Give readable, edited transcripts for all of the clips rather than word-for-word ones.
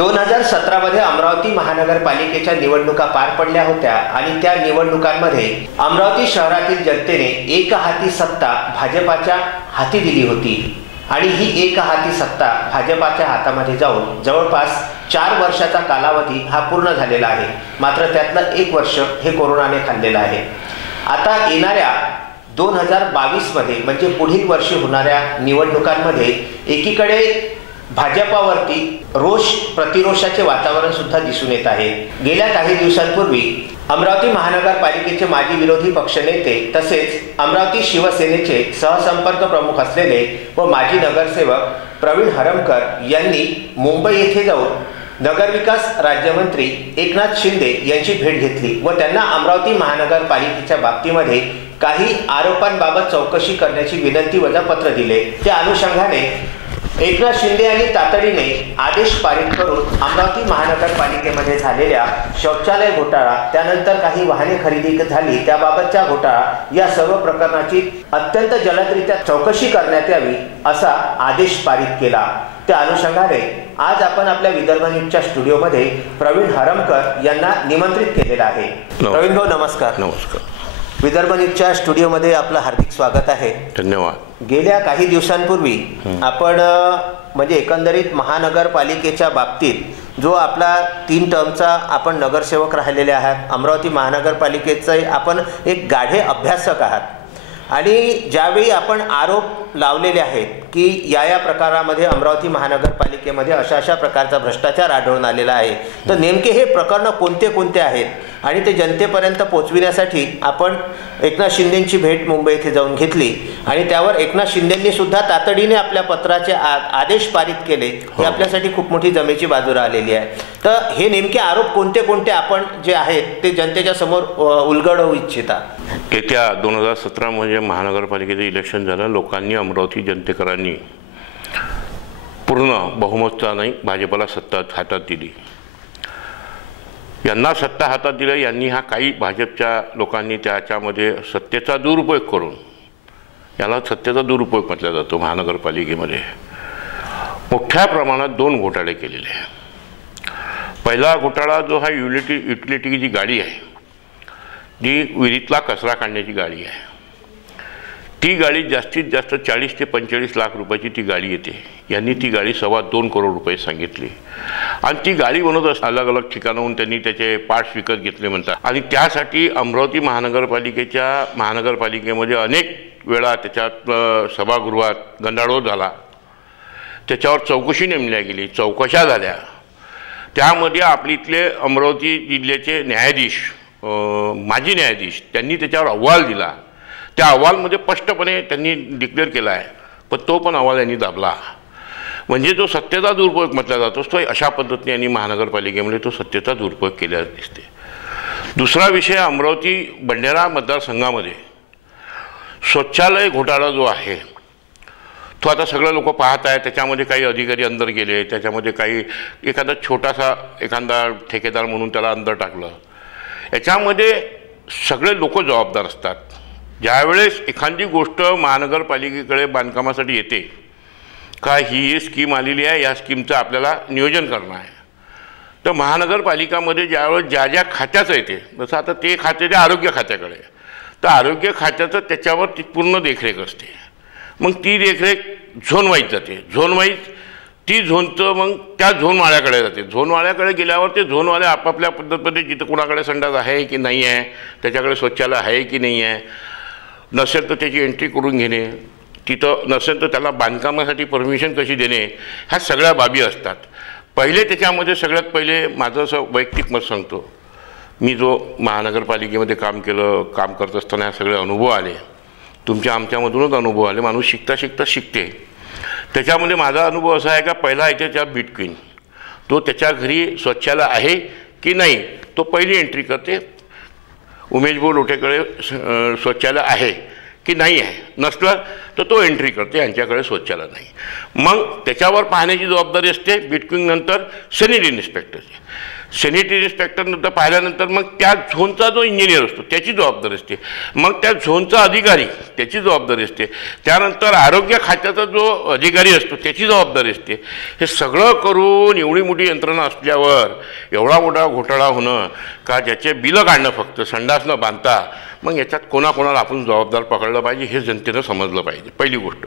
2017 मध्ये अमरावती महानगरपालिकेच्या निवडणुका पार पडल्या होत्या आणि त्या निवडणुकांमध्ये अमरावती शहरातील जनतेने एक हाती सत्ता भाजपाच्या हाती दिली होती आणि ही एक हाती सत्ता भाजपाच्या हातामध्ये जाऊन जवळपास 4 वर्षाचा कालावधी हा पूर्ण झालेला आहे। मात्र त्यातलं 1 वर्ष हे कोरोनाने खाल्लेलं आहे। आता येणाऱ्या 2022 मध्ये म्हणजे पुढील वर्षी होणाऱ्या निवडणुकांमध्ये एकीकडे भाजपावरती रोष प्रतिरोषाचे वातावरण सुद्धा दिसून येत आहे। गेल्या काही दिवसांपूर्वी अमरावती महानगरपालिकेचे माजी विरोधी पक्षनेते तसेच अमरावती शिवसेनेचे सहसंपर्क प्रमुख असलेले व माजी नगरसेवक प्रवीण हरमकर यांनी मुंबई येथे जाऊन नगरविकास राज्यमंत्री एकनाथ शिंदे यांची भेट घेतली व त्यांना अमरावती महानगरपालिकेच्या बाबतीमध्ये काही आरोपांबाबत चौकशी करण्याची विनंती वजा पत्र दिले। त्या अनुषंगाने एकनाथ शिंदे यांनी तातडीने आदेश पारित करून अमरावती महानगरपालिकेमध्ये झालेल्या शौचालय घोटाळा, त्यानंतर काही वाहने खरेदी झाली त्याबाबतच्या घोटाळा या सर्व प्रकरणाची अत्यंत जलदरित्या चौकशी करण्यात यावी असा आदेश पारित केला। त्या अनुषंगाने आज आपण आपल्या विदर्भ न्यूजच्या स्टुडिओमध्ये प्रवीण हरमकर यांना निमंत्रित केलेलं आहे। प्रवीण भाऊ नमस्कार। नमस्कार। विदर्भ न्यूजच्या स्टुडिओमध्ये आपलं हार्दिक स्वागत आहे। धन्यवाद। गेल्या काही दिवसांपूर्वी आपण म्हणजे एकंदरीत महानगरपालिकेच्या बाबतीत जो आपला 3 टर्मचा आपण नगरसेवक राहिलेले आहात, अमरावती महानगरपालिकेचे आपण एक गाढे अभ्यासक आहात आणि ज्यावेळी आपण आरोप लावलेले आहेत की या प्रकारामध्ये अमरावती महानगरपालिकेमध्ये अशा प्रकारचा भ्रष्टाचार आढळून आलेला आहे, तर नेमके हे प्रकरण कोणते आहेत आणि ते जनतेपर्यंत पोहोचविण्यासाठी आपण एकनाथ शिंदेंची भेट मुंबई येथे जाऊन घेतली आणि त्यावर एकनाथ शिंदेंनी सुद्धा तातडीने आपल्या पत्राचे आदेश पारित केले। हे आपल्यासाठी खूप मोठी जमेची बाजू राहिलेली आहे। तर हे नेमके आरोप कोणते आपण जे आहेत ते जनतेच्या समोर उलगडवू इच्छिता। येत्या 2017 मध्ये महानगरपालिकेचं इलेक्शन झालं। लोकांनी अमरावती जनतेकरांनी पूर्ण बहुमताने भाजपला सत्ता हातात दिली। यांना सत्ता हातात दिलं, यांनी हा काही भाजपच्या लोकांनी त्याच्यामध्ये सत्तेचा दुरुपयोग करून, याला सत्तेचा दुरुपयोग म्हटला जातो, महानगरपालिकेमध्ये मोठ्या प्रमाणात 2 घोटाळे केलेले आहे। पहिला घोटाळा जो हा युटिलिटी जी गाडी आहे, जी विहिरीतला कचरा काढण्याची गाडी आहे, ती गाडी जास्तीत जास्त 40 ते 45 लाख रुपयाची ती गाडी येते। यांनी ती गाडी 2.25 करोड रुपये सांगितली आणि ती गाडी बनवत अलग अलग ठिकाणाहून त्यांनी त्याचे पार्ट्स विकत घेतले म्हणतात आणि त्यासाठी अमरावती महानगरपालिकेमध्ये अनेक वेळा त्याच्यात सभागृहात गंडाळोळ झाला। त्याच्यावर चौकशी नेमल्या गेली, चौकशा झाल्या। त्यामध्ये आपली इथले अमरावती जिल्ह्याचे न्यायाधीश, माजी न्यायाधीश, त्यांनी त्याच्यावर अहवाल दिला। त्या अहवालमध्ये स्पष्टपणे त्यांनी डिक्लेअर केला आहे, पण तो पण अहवाल यांनी दाबला। म्हणजे जो सत्तेचा दुरुपयोग म्हटला जातो तो अशा पद्धतीने यांनी महानगरपालिकेमध्ये तो सत्तेचा दुरुपयोग केल्यास दिसते। दुसरा विषय, अमरावती बंडेरा मतदारसंघामध्ये शौचालय घोटाळा जो आहे तो आता सगळे लोक पाहत आहेत। त्याच्यामध्ये काही अधिकारी अंदर गेले, त्याच्यामध्ये काही एखादा ठेकेदार म्हणून त्याला अंदर टाकलं। याच्यामध्ये सगळे लोक जबाबदार असतात। ज्यावेळेस एखादी गोष्ट महानगरपालिकेकडे बांधकामासाठी येते का ही स्कीम आलेली आहे, या स्कीमचं आपल्याला नियोजन करणं आहे, तर महानगरपालिकामध्ये ज्यावेळेस ज्या खात्याचं येते, जसं आता ते खाते ते आरोग्य खात्याकडे, तर आरोग्य खात्याचं त्याच्यावर ती पूर्ण देखरेख असते। मग ती देखरेख झोनवाईज जाते, झोनवाईज ती झोनचं मग त्या झोनवाल्याकडे जाते। झोनवाल्याकडे गेल्यावर ते झोनवाले आपापल्या पद्धतीने जिथं कुणाकडे संडास आहे की नाही आहे, त्याच्याकडे शौचालय आहे की नाही आहे, नसेल तर त्याची एंट्री करून घेणे, तिथं नसेल तर त्याला बांधकामासाठी परमिशन कशी देणे, ह्या सगळ्या बाबी असतात। पहिले त्याच्यामध्ये सगळ्यात पहिले माझं असं वैयक्तिक मत सांगतो, मी जो महानगरपालिकेमध्ये काम करत असताना हे सगळे अनुभव आले, तुमच्या आमच्यामधूनच अनुभव आले। माणूस शिकता शिकते। त्याच्यामध्ये माझा अनुभव असा आहे का पहिला येते त्या बिटक्वीन, तो त्याच्या घरी शौचालय आहे की नाही तो पहिली एंट्री करते। उमेशभाऊ लोटेकडे शौचालय आहे की नाही आहे, नसलं तर तो एंट्री करते यांच्याकडे शौचालय नाही। मग त्याच्यावर पाहण्याची जबाबदारी असते बिटक्वीन नंतर सॅनिटरी इन्स्पेक्टरची। सॅनिटरी इन्स्पेक्टर नंतर पाहिल्यानंतर मग त्या झोनचा जो इंजिनियर असतो त्याची जबाबदारी असते, मग त्या झोनचा अधिकारी त्याची जबाबदारी असते, त्यानंतर आरोग्य खात्याचा जो अधिकारी असतो त्याची जबाबदारी असते. हे सगळं करून एवढी मोठी यंत्रणा असल्यावर एवढा मोठा घोटाळा होणं का ज्याचे बिलं काढणं फक्त संडास न बांधता, मग याच्यात कोणाकोणाला आपण जबाबदार पकडलं पाहिजे हे जनतेनं समजलं पाहिजे पहिली गोष्ट.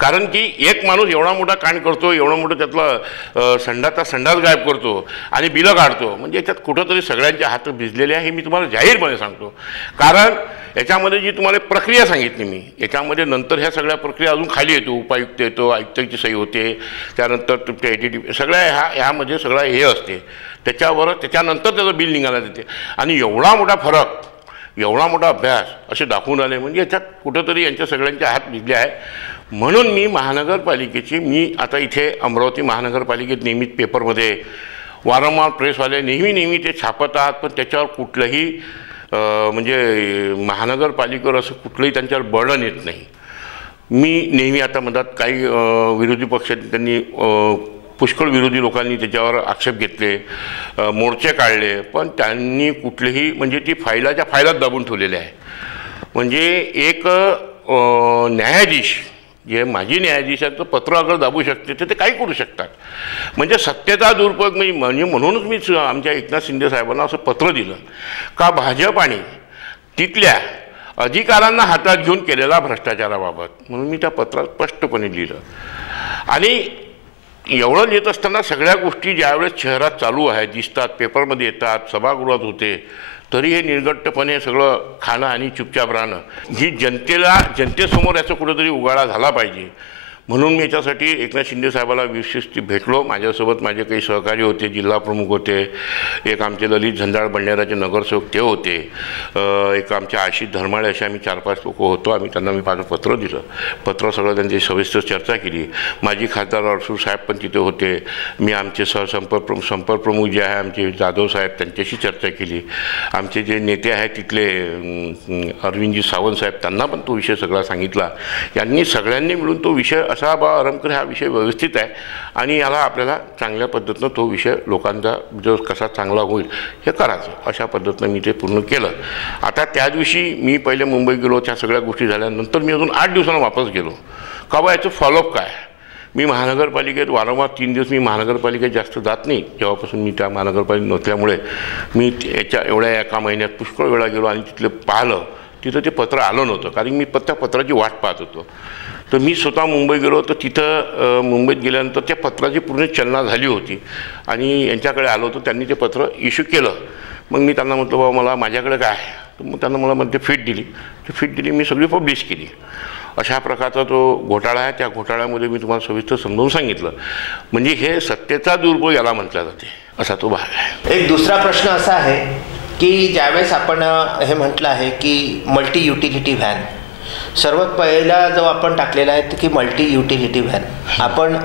कारण की एक माणूस एवढा मोठा कांड करतो, एवढा मोठा त्यातला संडास गायब करतो आणि बिलं काढतो, म्हणजे याच्यात कुठंतरी सगळ्यांचे हात भिजलेले आहे हे मी तुम्हाला जाहीरपणे सांगतो. कारण याच्यामध्ये जी तुम्हाला प्रक्रिया सांगितली मी, याच्यामध्ये नंतर ह्या सगळ्या प्रक्रिया अजून खाली येतो, उपायुक्त येतो, आयुक्ताची सही होते, त्यानंतर तुमच्या एटीडी सगळ्या ह्यामध्ये सगळं हे असते, त्याच्यानंतर त्याचं बिल निघायला देते. आणि एवढा मोठा फरक, एवढा मोठा अभ्यास असे दाखवून आले, म्हणजे याच्यात कुठंतरी यांच्या सगळ्यांचे हात भिजले आहे. म्हणून मी महानगरपालिकेची, मी आता इथे अमरावती महानगरपालिकेत नियमित पेपरमध्ये वारंवार प्रेसवाले नेहमी ते छापतात, पण त्याच्यावर कुठलंही म्हणजे महानगरपालिकेवर असं कुठलंही त्यांच्यावर बर्डन येत नाही. मी नेहमी आता म्हणतात काही विरोधी पक्ष त्यांनी पुष्कळ विरोधी लोकांनी त्याच्यावर आक्षेप घेतले, मोर्चे काढले, पण त्यांनी कुठलेही म्हणजे ती फायलाच्या फायलात दाबून ठेवलेले आहे. म्हणजे एक न्यायाधीश जे माजी न्यायाधीश आहेत, तो पत्र अगर दाबू शकते तर ते काही करू शकतात. म्हणजे सत्तेचा दुरुपयोग म्हणजे म्हणूनच मी आमच्या एकनाथ शिंदे साहेबांना असं पत्र दिलं का भाजपाने तिथल्या अधिकाऱ्यांना हातात घेऊन केलेला भ्रष्टाचाराबाबत, म्हणून मी त्या पत्रात स्पष्टपणे लिहिलं. आणि एवढं लिहित असताना सगळ्या गोष्टी ज्यावेळेस शहरात चालू आहेत, दिसतात, पेपरमध्ये येतात, सभागृहात होते, तरी हे निर्गट्टपणे सगळं खाणं आणि चुपचाप राहणं, ही जनतेसमोर याचा कुठेतरी उगाळा झाला पाहिजे. म्हणून मी याच्यासाठी एकनाथ शिंदे साहेबाला विशेष भेटलो. माझ्यासोबत माझे काही सहकारी होते, जिल्हा प्रमुख होते, एक आमचे ललित झंजाळ बंडाराचे नगरसेवक ते होते, एक आमचे आशिष धर्माळे, असे आम्ही 4-5 लोक होतो. आम्ही त्यांना मी माझं पत्र दिलं. पत्र सगळं त्यांची सविस्तर चर्चा केली. माजी खासदार अडसूळ साहेब पण तिथे होते. मी आमचे संपर्क प्रमुख जे आहे आमचे जाधव साहेब, त्यांच्याशी चर्चा केली. आमचे जे नेते आहेत तिथले अरविंदजी सावंत साहेब, त्यांना पण तो विषय सगळा सांगितला. यांनी सगळ्यांनी मिळून तो विषय असा बा अरमकर हा विषय व्यवस्थित आहे आणि याला आपल्याला चांगल्या पद्धतीनं तो विषय लोकांचा जो कसा चांगला होईल हे करायचं, अशा पद्धतीनं मी ते पूर्ण केलं. आता त्या दिवशी मी पहिले मुंबई गेलो, त्या सगळ्या गोष्टी झाल्यानंतर मी अजून 8 दिवसांना वापस गेलो. का बा याचं फॉलोअप काय. मी महानगरपालिकेत वारंवार 3 दिवस मी महानगरपालिकेत जास्त जात नाही, जेव्हापासून मी त्या महानगरपालिकेत नसल्यामुळे मी याच्या एवढ्या एका महिन्यात पुष्कळ वेळा गेलो आणि तिथलं पाहिलं. तिथं ते पत्र आलं नव्हतं, कारण मी त्या पत्राची वाट पाहत होतो. तर मी स्वतः मुंबई गेलो, तर तिथं मुंबईत गेल्यानंतर त्या पत्राची पूर्ण चलना झाली होती आणि यांच्याकडे आलो होतो. त्यांनी ते पत्र इश्यू केलं. मग मी त्यांना म्हटलं बाबा मला माझ्याकडे काय आहे, तर मग त्यांना मला मध्ये फीट दिली. ती फीट दिली, मी सगळी पब्लिश केली. अशा प्रकारचा तो घोटाळा आहे. त्या घोटाळ्यामध्ये मी तुम्हाला सविस्तर समजावून सांगितलं. म्हणजे हे सत्तेचा दुरुपयोग याला म्हटलं जाते, असा तो भाग आहे. एक दुसरा प्रश्न असा आहे की ज्यावेळेस आपण हे म्हटलं आहे की मल्टी युटिलिटी व्हॅन, सर्वात पहिला जो आपण टाकलेला आहे की मल्टी युटिलिटी व्हॅन, आपण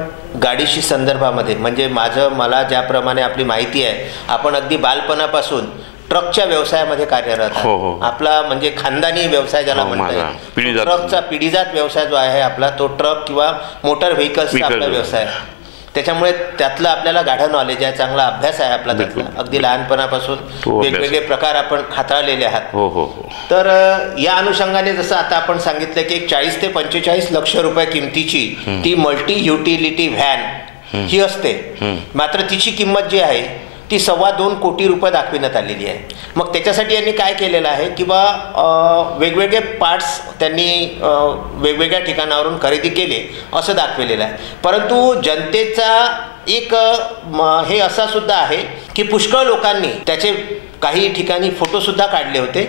गाडीशी संदर्भामध्ये म्हणजे मला ज्याप्रमाणे आपली माहिती आहे, आपण अगदी बालपणापासून ट्रकच्या व्यवसायामध्ये कार्यरत आहे. आपला म्हणजे खानदानी व्यवसाय ज्याला म्हणतात, ट्रकचा पिढीजात व्यवसाय जो आहे आपला, तो ट्रक किंवा मोटर व्हेकल्सचा आपला व्यवसाय आहे. त्याच्यामुळे त्यातलं आपल्याला गाढा नॉलेज आहे, चांगला अभ्यास आहे आपला त्यातला. अगदी लहानपणापासून वेगवेगळे प्रकार आपण हाताळलेले आहात. तर या अनुषंगाने जसं आता आपण सांगितलं की 40 ते 45 लक्ष रुपये किमतीची ती मल्टी युटिलिटी व्हॅन ही असते. मात्र तिची किंमत जी आहे ती 2.25 कोटी रुपये दाखविण्यात आलेली आहे. मग त्याच्यासाठी यांनी काय केलेलं आहे की वेगवेगळे पार्ट्स त्यांनी वेगवेगळ्या ठिकाणावरून खरेदी केले असं दाखविलेलं आहे. परंतु जनतेचा एक हे असा सुद्धा आहे की पुष्कळ लोकांनी त्याचे काही ठिकाणी फोटोसुद्धा काढले होते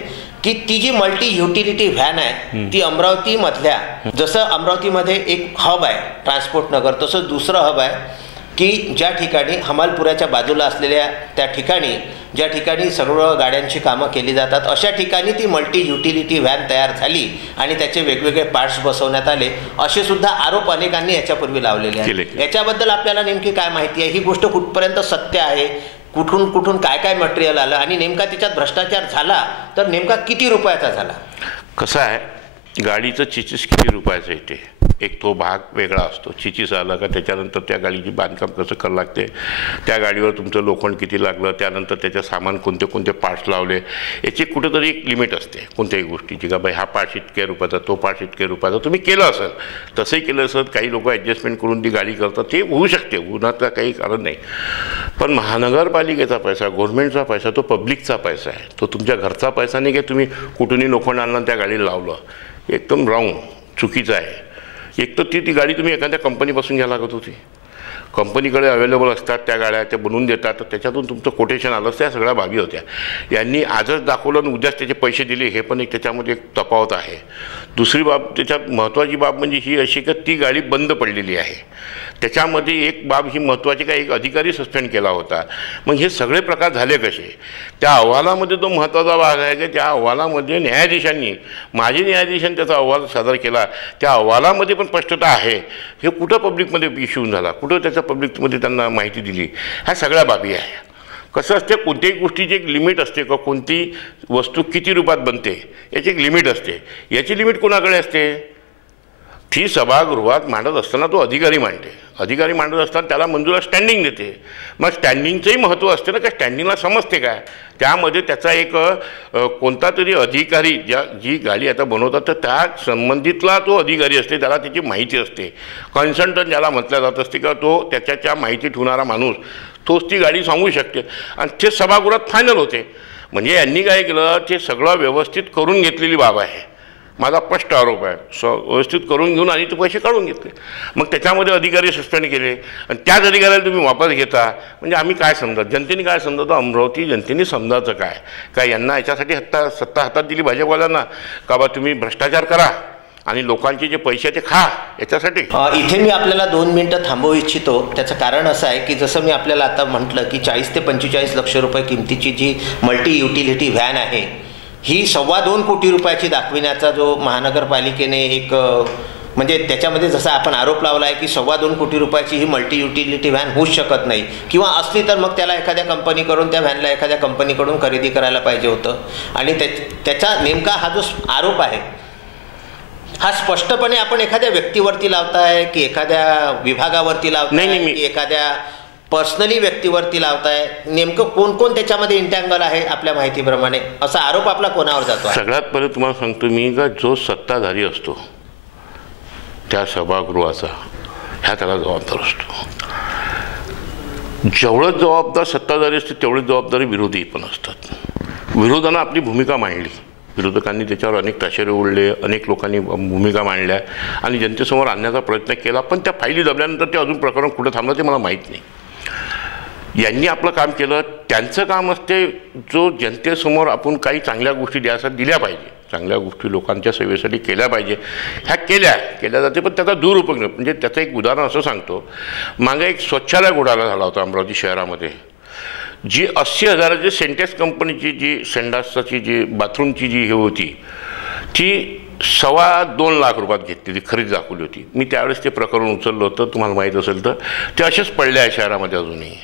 की ती जी मल्टी युटिलिटी व्हॅन आहे ती अमरावतीमधल्या, जसं अमरावतीमध्ये एक हब आहे ट्रान्सपोर्ट नगर, तसंच दुसरं हब आहे की ज्या ठिकाणी हमालपुराच्या बाजूला असलेल्या त्या ठिकाणी ज्या ठिकाणी सगळं गाड्यांची कामं केली जातात अशा ठिकाणी ती मल्टी युटिलिटी व्हॅन तयार झाली आणि त्याचे वेगवेगळे पार्ट्स बसवण्यात आले, असे सुद्धा आरोप अनेकांनी याच्यापूर्वी लावलेले आहेत. याच्याबद्दल आपल्याला नेमकी काय माहिती आहे, ही गोष्ट कुठपर्यंत सत्य आहे, कुठून काय मटेरियल आलं आणि नेमका त्याच्यात भ्रष्टाचार झाला तर नेमका किती रुपयाचा झाला. कसं आहे, गाडीचं चिचीस किती रुपयाचं येते एक तो भाग वेगळा असतो. चिचीस आला का त्याच्यानंतर त्या गाडीची बांधकाम कसं करावं लागते, त्या गाडीवर तुमचं लोखंड किती लागलं, त्यानंतर त्याच्या सामान कोणते कोणते पार्ट्स लावले, याची कुठेतरी एक लिमिट असते कोणत्याही गोष्टीची. का बाई हा पार्ट्स इतक्या रुपयाचा, तो पार्ट्स इतक्या रुपयाचा. तुम्ही केलं असेल, तसंही केलं असेल, काही लोक ॲडजस्टमेंट करून ती गाडी करतात, ते होऊ शकते, होण्याचं काही कारण नाही. पण महानगरपालिकेचा पैसा, गव्हर्नमेंटचा पैसा, तो पब्लिकचा पैसा आहे. तो तुमच्या घरचा पैसा नाही की तुम्ही कुठूनही लोखंड आणलं त्या गाडीला लावलं. एकदम रॉंग, चुकीचं आहे. एक तर ती गाडी तुम्ही एखाद्या कंपनीपासून घ्यायला लागत होती. कंपनीकडे अवेलेबल असतात त्या गाड्या, त्या बनवून देतात, तर त्याच्यातून तुमचं कोटेशन आलं, त्या सगळ्या बाबी होत्या. यांनी आजच दाखवलं आणि उद्याच त्याचे पैसे दिले, हे पण एक त्याच्यामध्ये एक तफावत आहे. दुसरी बाब, त्याच्यात महत्त्वाची बाब म्हणजे ही अशी की ती गाडी बंद पडलेली आहे. त्याच्यामध्ये एक बाब ही महत्त्वाची का, एक अधिकारी सस्पेंड केला होता. मग हे सगळे प्रकार झाले कसे? त्या अहवालामध्ये तो महत्त्वाचा भाग आहे की त्या अहवालामध्ये न्यायाधीशांनी, माजी न्यायाधीशांनी त्याचा अहवाल सादर केला. त्या अहवालामध्ये पण स्पष्टता आहे. हे कुठं पब्लिकमध्ये इश्यू झाला, कुठं त्याच्या पब्लिकमध्ये त्यांना माहिती दिली, ह्या सगळ्या बाबी आहे. कसं असते, कोणत्याही गोष्टीची एक लिमिट असते का, कोणती वस्तू किती रुपयात बनते याची एक लिमिट असते. याची लिमिट कोणाकडे असते? ती सभागृहात मांडत असताना तो अधिकारी मांडते. अधिकारी मांडत असताना त्याला मंजुरा स्टँडिंग देते. मग स्टँडिंगचंही महत्त्व असते ना, का स्टँडिंगला समजते काय, त्यामध्ये त्याचा एक कोणता तरी अधिकारी, जी गाडी आता बनवतात तर त्या संबंधितला तो अधिकारी असते, त्याला त्याची माहिती असते. कन्सल्टंट ज्याला म्हटलं जात असते का, तो त्याच्या माहिती ठेवणारा माणूस, तोच ती गाडी सांगू शकते आणि ते सभागृहात फायनल होते. म्हणजे यांनी काय केलं, ते सगळं व्यवस्थित करून घेतलेली बाब आहे. माझा स्पष्ट आरोप आहे. व्यवस्थित करून घेऊन आणि ते पैसे काढून घेतले. मग त्याच्यामध्ये अधिकारी सस्पेंड केले आणि त्याच अधिकाऱ्याला तुम्ही वापस घेता. म्हणजे आम्ही काय समजत, जनतेने काय समजतं, अमरावती जनतेने समजायचं काय यांना याच्यासाठी सत्ता हातात दिली भाजपवाल्यांना का बा तुम्ही भ्रष्टाचार करा आणि लोकांचे जे पैसे ते खा, याच्यासाठी. इथे मी आपल्याला 2 मिनिटं थांबवू इच्छितो. त्याचं कारण असं आहे की जसं मी आपल्याला आता म्हटलं की 40 ते 45 लक्ष रुपये किमतीची जी मल्टी युटिलिटी व्हॅन आहे, ही 2.25 कोटी रुपयाची दाखविण्याचा जो महानगरपालिकेने एक, म्हणजे त्याच्यामध्ये जसा आपण आरोप लावला आहे की 2.25 कोटी रुपयाची ही मल्टी युटिलिटी व्हॅन होऊच शकत नाही, किंवा असली तर मग त्याला एखाद्या कंपनीकडून, त्या व्हॅनला एखाद्या कंपनीकडून खरेदी करायला पाहिजे होतं. आणि त्याचा नेमका हा जो आरोप आहे, हा स्पष्टपणे आपण एखाद्या व्यक्तीवरती लावताय की एखाद्या विभागावरती लावताय की एखाद्या पर्सनली व्यक्तीवरती लावताय? नेमकं कोण त्याच्यामध्ये इंटँगल आहे आपल्या माहितीप्रमाणे, असा आरोप आपला कोणावर जातो? सगळ्यात पहिले तुम्हाला सांगतो मी का, जो सत्ताधारी असतो त्या सभागृहाचा, ह्या त्याला जबाबदार असतो. जेवढं जबाबदार सत्ताधारी असते तेवढी जबाबदारी विरोधी पण असतात. विरोधानं आपली भूमिका मांडली, विरोधकांनी त्याच्यावर अनेक ताशेरे ओढले, अनेक लोकांनी भूमिका मांडल्या आणि जनतेसमोर आणण्याचा प्रयत्न केला. पण त्या फायली दबल्यानंतर ते अजून प्रकरण कुठं थांबलं ते मला माहीत नाही. यांनी आपलं काम केलं. त्यांचं काम असते जो जनतेसमोर आपण काही चांगल्या गोष्टी द्यायसाठी दिल्या पाहिजे, चांगल्या गोष्टी लोकांच्या सेवेसाठी केल्या पाहिजे, ह्या केल्या जाते. पण त्याचा दुरुपयोग नाही. म्हणजे त्याचं एक उदाहरण असं सांगतो. मागे एक स्वच्छालय घोटाळा झाला होता अमरावती शहरामध्ये. जी 80,000ची सेंटेक्स कंपनीची जी संडासाची जी बाथरूमची जी हे होती, ती 2.25 लाख रुपयात घेतली, ती खरेदी दाखवली होती. मी त्यावेळेस ते प्रकरण उचललं होतं, तुम्हाला माहीत असेल तर. ते असेच पडले आहे शहरामध्ये अजूनही.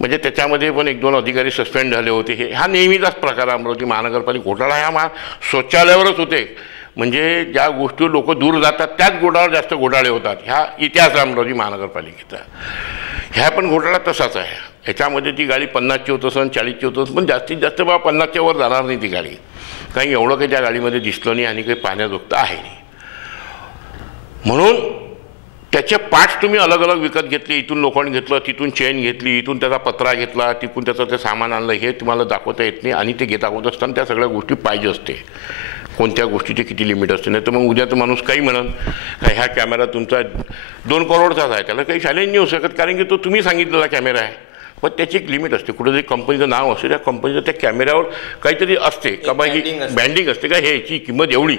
म्हणजे त्याच्यामध्ये पण 1-2 अधिकारी सस्पेंड झाले होते. हा नेहमीचाच प्रकार अमरावती महानगरपालिका घोटाळा ह्या शौचालयावरच होते. म्हणजे ज्या गोष्टीवर लोक दूर जातात त्याच घोटाळ्यावर जास्त घोटाळे होतात. ह्या इतिहास अमरावती महानगरपालिकेचा. ह्या पण घोटाळा तसाच आहे. ह्याच्यामध्ये ती गाडी 50ची होत असेल, 40ची होत असेल, पण जास्तीत जास्त 50च्या वर जाणार नाही ती गाडी. काही एवढं काही त्या गाडीमध्ये दिसलं नाही आणि काही पाहण्याजोगतं आहे नाही. म्हणून त्याचे पार्ट्स तुम्ही अलग अलग विकत घेतले. इथून लोखंड घेतलं, तिथून चेन घेतली, इथून त्याचा पत्रा घेतला, तिथून त्याचं ते सामान आणलं, हे तुम्हाला दाखवता येत नाही. आणि ते दाखवत असताना त्या सगळ्या गोष्टी पाहिजे असते, कोणत्या गोष्टीची किती लिमिट असते. नाही तर मग उद्या तर माणूस काही म्हणून ह्या कॅमेरा तुमचा 2 करोडचाच आहे, त्याला काही चॅलेंज नाही होऊ शकत, कारण की तो तुम्ही सांगितलेला कॅमेरा आहे. पण त्याची एक लिमिट असते. कुठेतरी कंपनीचं नाव असते, त्या कंपनीचं त्या कॅमेऱ्यावर काहीतरी असते का बाई ही बँडिंग असते का, हे याची किंमत एवढी.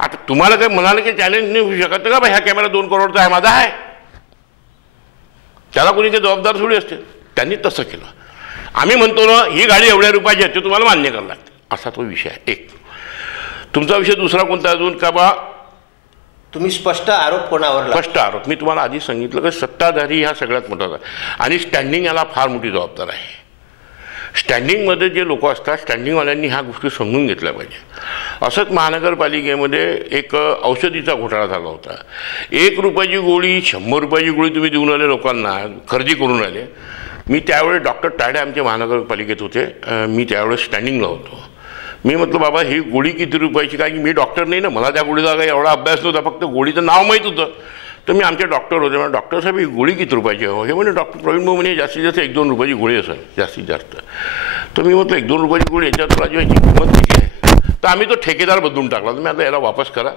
आता तुम्हाला काय म्हणाले की चॅलेंज नाही होऊ शकत का बाई ह्या कॅमेरा 2 करोडचा आहे, माझा आहे, त्याला कोणी काही जबाबदार थोडी असते. त्यांनी तसं केलं. आम्ही म्हणतो ना ही गाडी एवढ्या रुपयाची आहे, ते तुम्हाला मान्य करावं लागते, असा तो विषय आहे. एक तुमचा विषय दुसरा कोणता अजून का बा, तुम्ही स्पष्ट आरोप कोणावर? स्पष्ट आरोप मी तुम्हाला आधी सांगितलं की सत्ताधारी ह्या सगळ्यात मोठा आणि स्टँडिंग याला फार मोठी जबाबदार आहे. स्टँडिंगमध्ये जे लोक असतात, स्टँडिंगवाल्यांनी ह्या गोष्टी समजून घेतल्या पाहिजे. असंच महानगरपालिकेमध्ये एक औषधीचा घोटाळा झाला होता. 1 रुपयाची गोळी 100 रुपयाची गोळी तुम्ही देऊन आले लोकांना, खरेदी करून आले. मी त्यावेळेस डॉक्टर ताडे आमच्या महानगरपालिकेत होते, मी त्यावेळेस स्टँडिंगला होतो. मी म्हटलं बाबा ही गोळी किती रुपयाची, काय की मी डॉक्टर नाही ना, मला त्या गोळीचा काही एवढा अभ्यास नव्हता, फक्त गोळीचं नाव माहीत होतं. तर मी आमचे डॉक्टर होते, म्हणजे डॉक्टर साहेब ही गोळी किती रुपयाची आहे? हे म्हणजे डॉक्टर प्रवीण भाऊ म्हणे जास्तीत जास्त 1-2 रुपयाची गोळी असेल जास्तीत जास्त. तर मी म्हटलं 1-2 रुपयाची गोळी याच्यात तुला याची किंमत किती आहे? तर आम्ही तो ठेकेदार बदलून टाकला. तुम्ही आता याला वापस करा.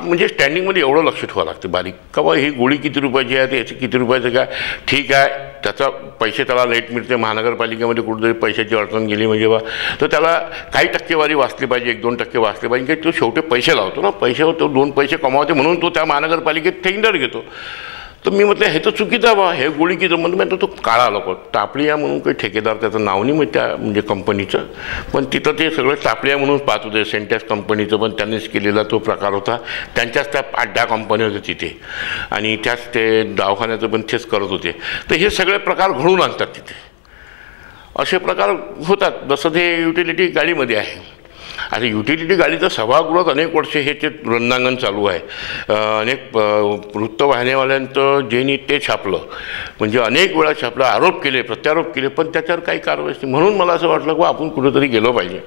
म्हणजे स्टँडिंगमध्ये एवढं लक्ष ठेवावं लागतं बारीक, का बा ही गोळी किती रुपयाची आहे, याची किती रुपयाचं काय. ठीक आहे, त्याचा पैसे त्याला लेट मिळते, महानगरपालिकेमध्ये कुठेतरी पैशाची अडचण गेली म्हणजे बा, तर त्याला काही टक्केवारी वाचली पाहिजे, 1-2% वाचले पाहिजे, की तो शेवटी पैसे लावतो ना, पैशावर तो 2 पैसे कमावते म्हणून तो त्या महानगरपालिकेत टेंडर घेतो. तर मी म्हटलं हे तर चुकीचं बा, हे गोळी किती म्हणतो तो काळा लोक टापलिया म्हणून काही ठेकेदार, त्याचं नाव नाही त्या म्हणजे कंपनीचं, पण तिथं ते सगळं टापलिया म्हणून पाहत होते. सेंटॅक्स कंपनीचं पण त्यांनीच केलेला तो प्रकार होता. त्यांच्याच त्या 8-10 कंपन्या होत्या तिथे, आणि त्याच ते दवाखान्याचं पण तेच करत होते. तर हे सगळे प्रकार घडून आणतात तिथे, असे प्रकार होतात. जसं ते युटिलिटी गाडीमध्ये आहे. आता युटिलिटी गाडीचं सभागृहात अनेक वर्षे हे ते रंदांगण चालू आहे. अनेक वृत्तवाहिनीवाल्यांचं जे नी ते छापलं, म्हणजे अनेक वेळा छापलं, आरोप केले, प्रत्यारोप केले, पण त्याच्यावर काही कारवाई नाही. म्हणून मला असं वाटलं की आपण कुठेतरी गेलो पाहिजे,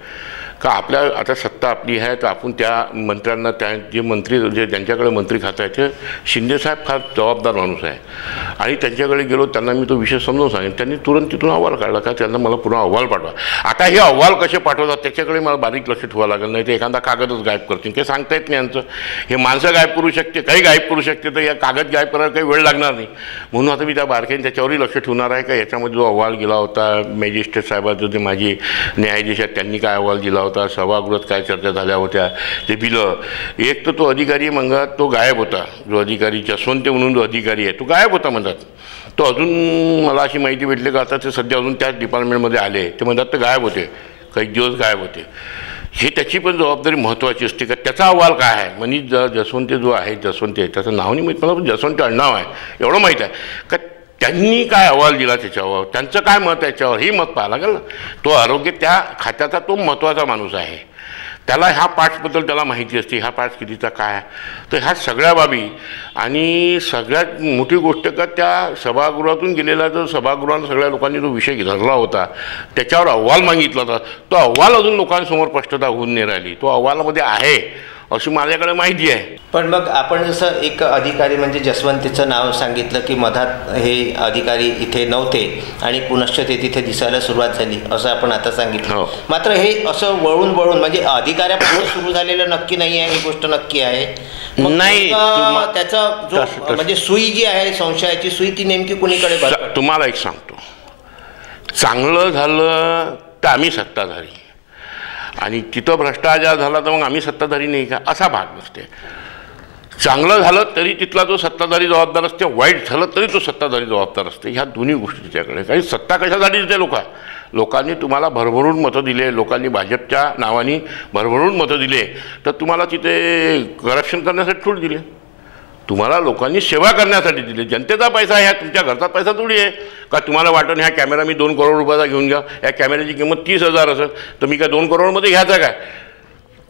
का आपल्या आता सत्ता आपली आहे, तर आपण त्या मंत्र्यांना, त्या जे मंत्री जे ज्यांच्याकडे मंत्री खातं आहे ते शिंदेसाहेब फार जबाबदार माणूस आहे, आणि त्यांच्याकडे गेलो, त्यांना मी तो विषय समजावून सांगेन. त्यांनी तुरंत तिथून अहवाल काढला का त्यांना मला पुन्हा अहवाल पाठवा. आता हे अहवाल कसे पाठवतात त्याच्याकडे मला बारीक लक्ष ठेवावं लागेल, नाही तर एखादा कागदच गायब करतील, ते सांगता येत नाही यांचं. हे माणसं गायब करू शकते, काही गायब करू शकते, तर या कागद गायब करायला काही वेळ लागणार नाही. म्हणून आता मी त्या बारकाईने त्याच्यावरही लक्ष ठेवणार आहे, का याच्यामध्ये जो अहवाल गेला होता मॅजिस्ट्रेट साहेबांचं, जे माझे न्यायाधीश आहेत त्यांनी काय अहवाल दिला होता, सभागृहात काय चर्चा झाल्या होत्या, ते बिलं. एक तर तो अधिकारी मंगात तो गायब होता, जो अधिकारी जसवंत म्हणून जो अधिकारी आहे तो गायब होता म्हणतात. तो अजून मला अशी माहिती भेटली का आता ते सध्या अजून त्याच डिपार्टमेंटमध्ये आले, ते म्हणतात ते गायब होते, काही दिवस गायब होते. हे त्याची पण जबाबदारी महत्त्वाची असते, का त्याचा अहवाल काय आहे. मनीष जसवंत जो आहे, जसवंत त्याचं नाव नाही माहीत मला, पण जसवंत आडनाव आहे एवढं माहीत आहे, का त्यांनी काय अहवाल दिला त्याच्यावर, त्यांचं काय मत आहे याच्यावर, हे मत पाहावं लागेल ना. तो आरोग्य त्या खात्याचा तो महत्त्वाचा माणूस आहे, त्याला ह्या पार्ट्सबद्दल त्याला माहिती असते, ह्या पार्ट्स कितीचा काय. तर ह्या सगळ्या बाबी, आणि सगळ्यात मोठी गोष्ट का त्या सभागृहातून गेलेला जो सभागृहात सगळ्या लोकांनी जो विषय धरला होता त्याच्यावर अहवाल मागितला होता, तो अहवाल अजून लोकांसमोर स्पष्टता होऊन नाही राहिली. तो अहवालामध्ये आहे अशी माझ्याकडे माहिती आहे. पण मग आपण जसं एक अधिकारी म्हणजे जसवंतीचं नाव सांगितलं की मधात हे अधिकारी इथे नव्हते आणि पुनश्च ते तिथे दिसायला सुरुवात झाली असं आपण आता सांगितलं. मात्र हे असं वळून म्हणजे अधिकाऱ्यापासून सुरू झालेलं नक्की नाही आहे, ही गोष्ट नक्की आहे नाही. त्याचा जो म्हणजे सुई जी आहे संशयाची सुई ती नेमकी कुणीकडे. तुम्हाला एक सांगतो, चांगलं झालं तर आम्ही सत्ताधारी, आणि तिथं भ्रष्टाचार झाला तर मग आम्ही सत्ताधारी नाही का, असा भाग नसते. चांगलं झालं तरी तिथला जो सत्ताधारी जबाबदार असते, वाईट झालं तरी तो सत्ताधारी जबाबदार असते. ह्या दोन्ही गोष्टी तिच्याकडे. काही सत्ता कशासाठी देते लोकांनी तुम्हाला भरभरून मतं दिले, लोकांनी भाजपच्या नावाने भरभरून मतं दिले, तर तुम्हाला तिथे करप्शन करण्यासाठी थोडी दिले, तुम्हाला लोकांनी सेवा करण्यासाठी दिली. जनतेचा पैसा ह्या तुमच्या घरचा पैसा थोडी आहे का. तुम्हाला वाटतं ह्या कॅमेरा मी 2 करोड रुपयाचा घेऊन घ्या, या कॅमेऱ्याची किंमत 30,000 असेल, तर मी काय 2 करोडमध्ये घ्यायचा काय.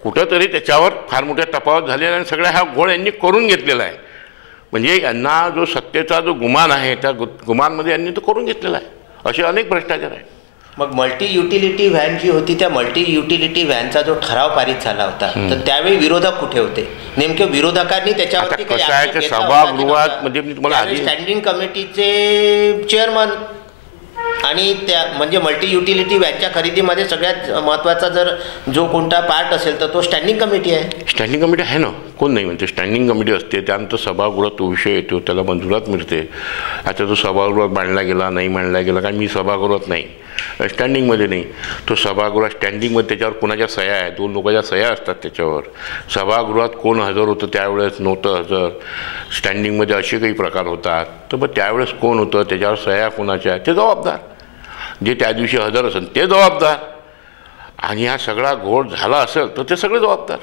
कुठंतरी त्याच्यावर फार मोठ्या तफावत झाली, आणि सगळ्या हा घोळ यांनी करून घेतलेला आहे. म्हणजे यांना जो सत्तेचा जो गुमान आहे त्या गुमानमध्ये यांनी तो करून घेतलेला आहे. असे अनेक भ्रष्टाचार आहे. मग मल्टी युटिलिटी व्हॅन जी होती, त्या मल्टी युटिलिटी व्हॅनचा जो ठराव पारित झाला होता, तर त्यावेळी विरोधक कुठे होते नेमके. विरोधकांनी त्याच्यावरती सभागृहात म्हणजे तुम्हाला स्टँडिंग कमिटीचे चेअरमन आणि त्या म्हणजे मल्टी युटिलिटी व्हॅनच्या खरेदीमध्ये सगळ्यात महत्त्वाचा जर जो कोणता पार्ट असेल तर तो स्टँडिंग कमिटी आहे. स्टँडिंग कमिटी आहे ना, कोण नाही म्हणते. स्टँडिंग कमिटी असते, त्यानंतर सभागृहात तो विषय येतो, त्याला मंजुरात मिळते. आता तो सभागृहात मांडला गेला नाही मांडला गेला, कारण मी सभागृहात नाही, स्टँडिंगमध्ये नाही. तो सभागृहात स्टँडिंगमध्ये त्याच्यावर कोणाच्या सह्या आहे, 2 लोकांच्या सह्या असतात त्याच्यावर. सभागृहात कोण हजर होतं त्यावेळेस नव्हतं हजर, स्टँडिंगमध्ये असे काही प्रकार होतात, तर मग त्यावेळेस कोण होतं, त्याच्यावर सह्या कोणाच्या, ते जबाबदार. जे त्या दिवशी हजर असेल ते जबाबदार, आणि हा सगळा घोळ झाला असेल तर ते सगळे जबाबदार.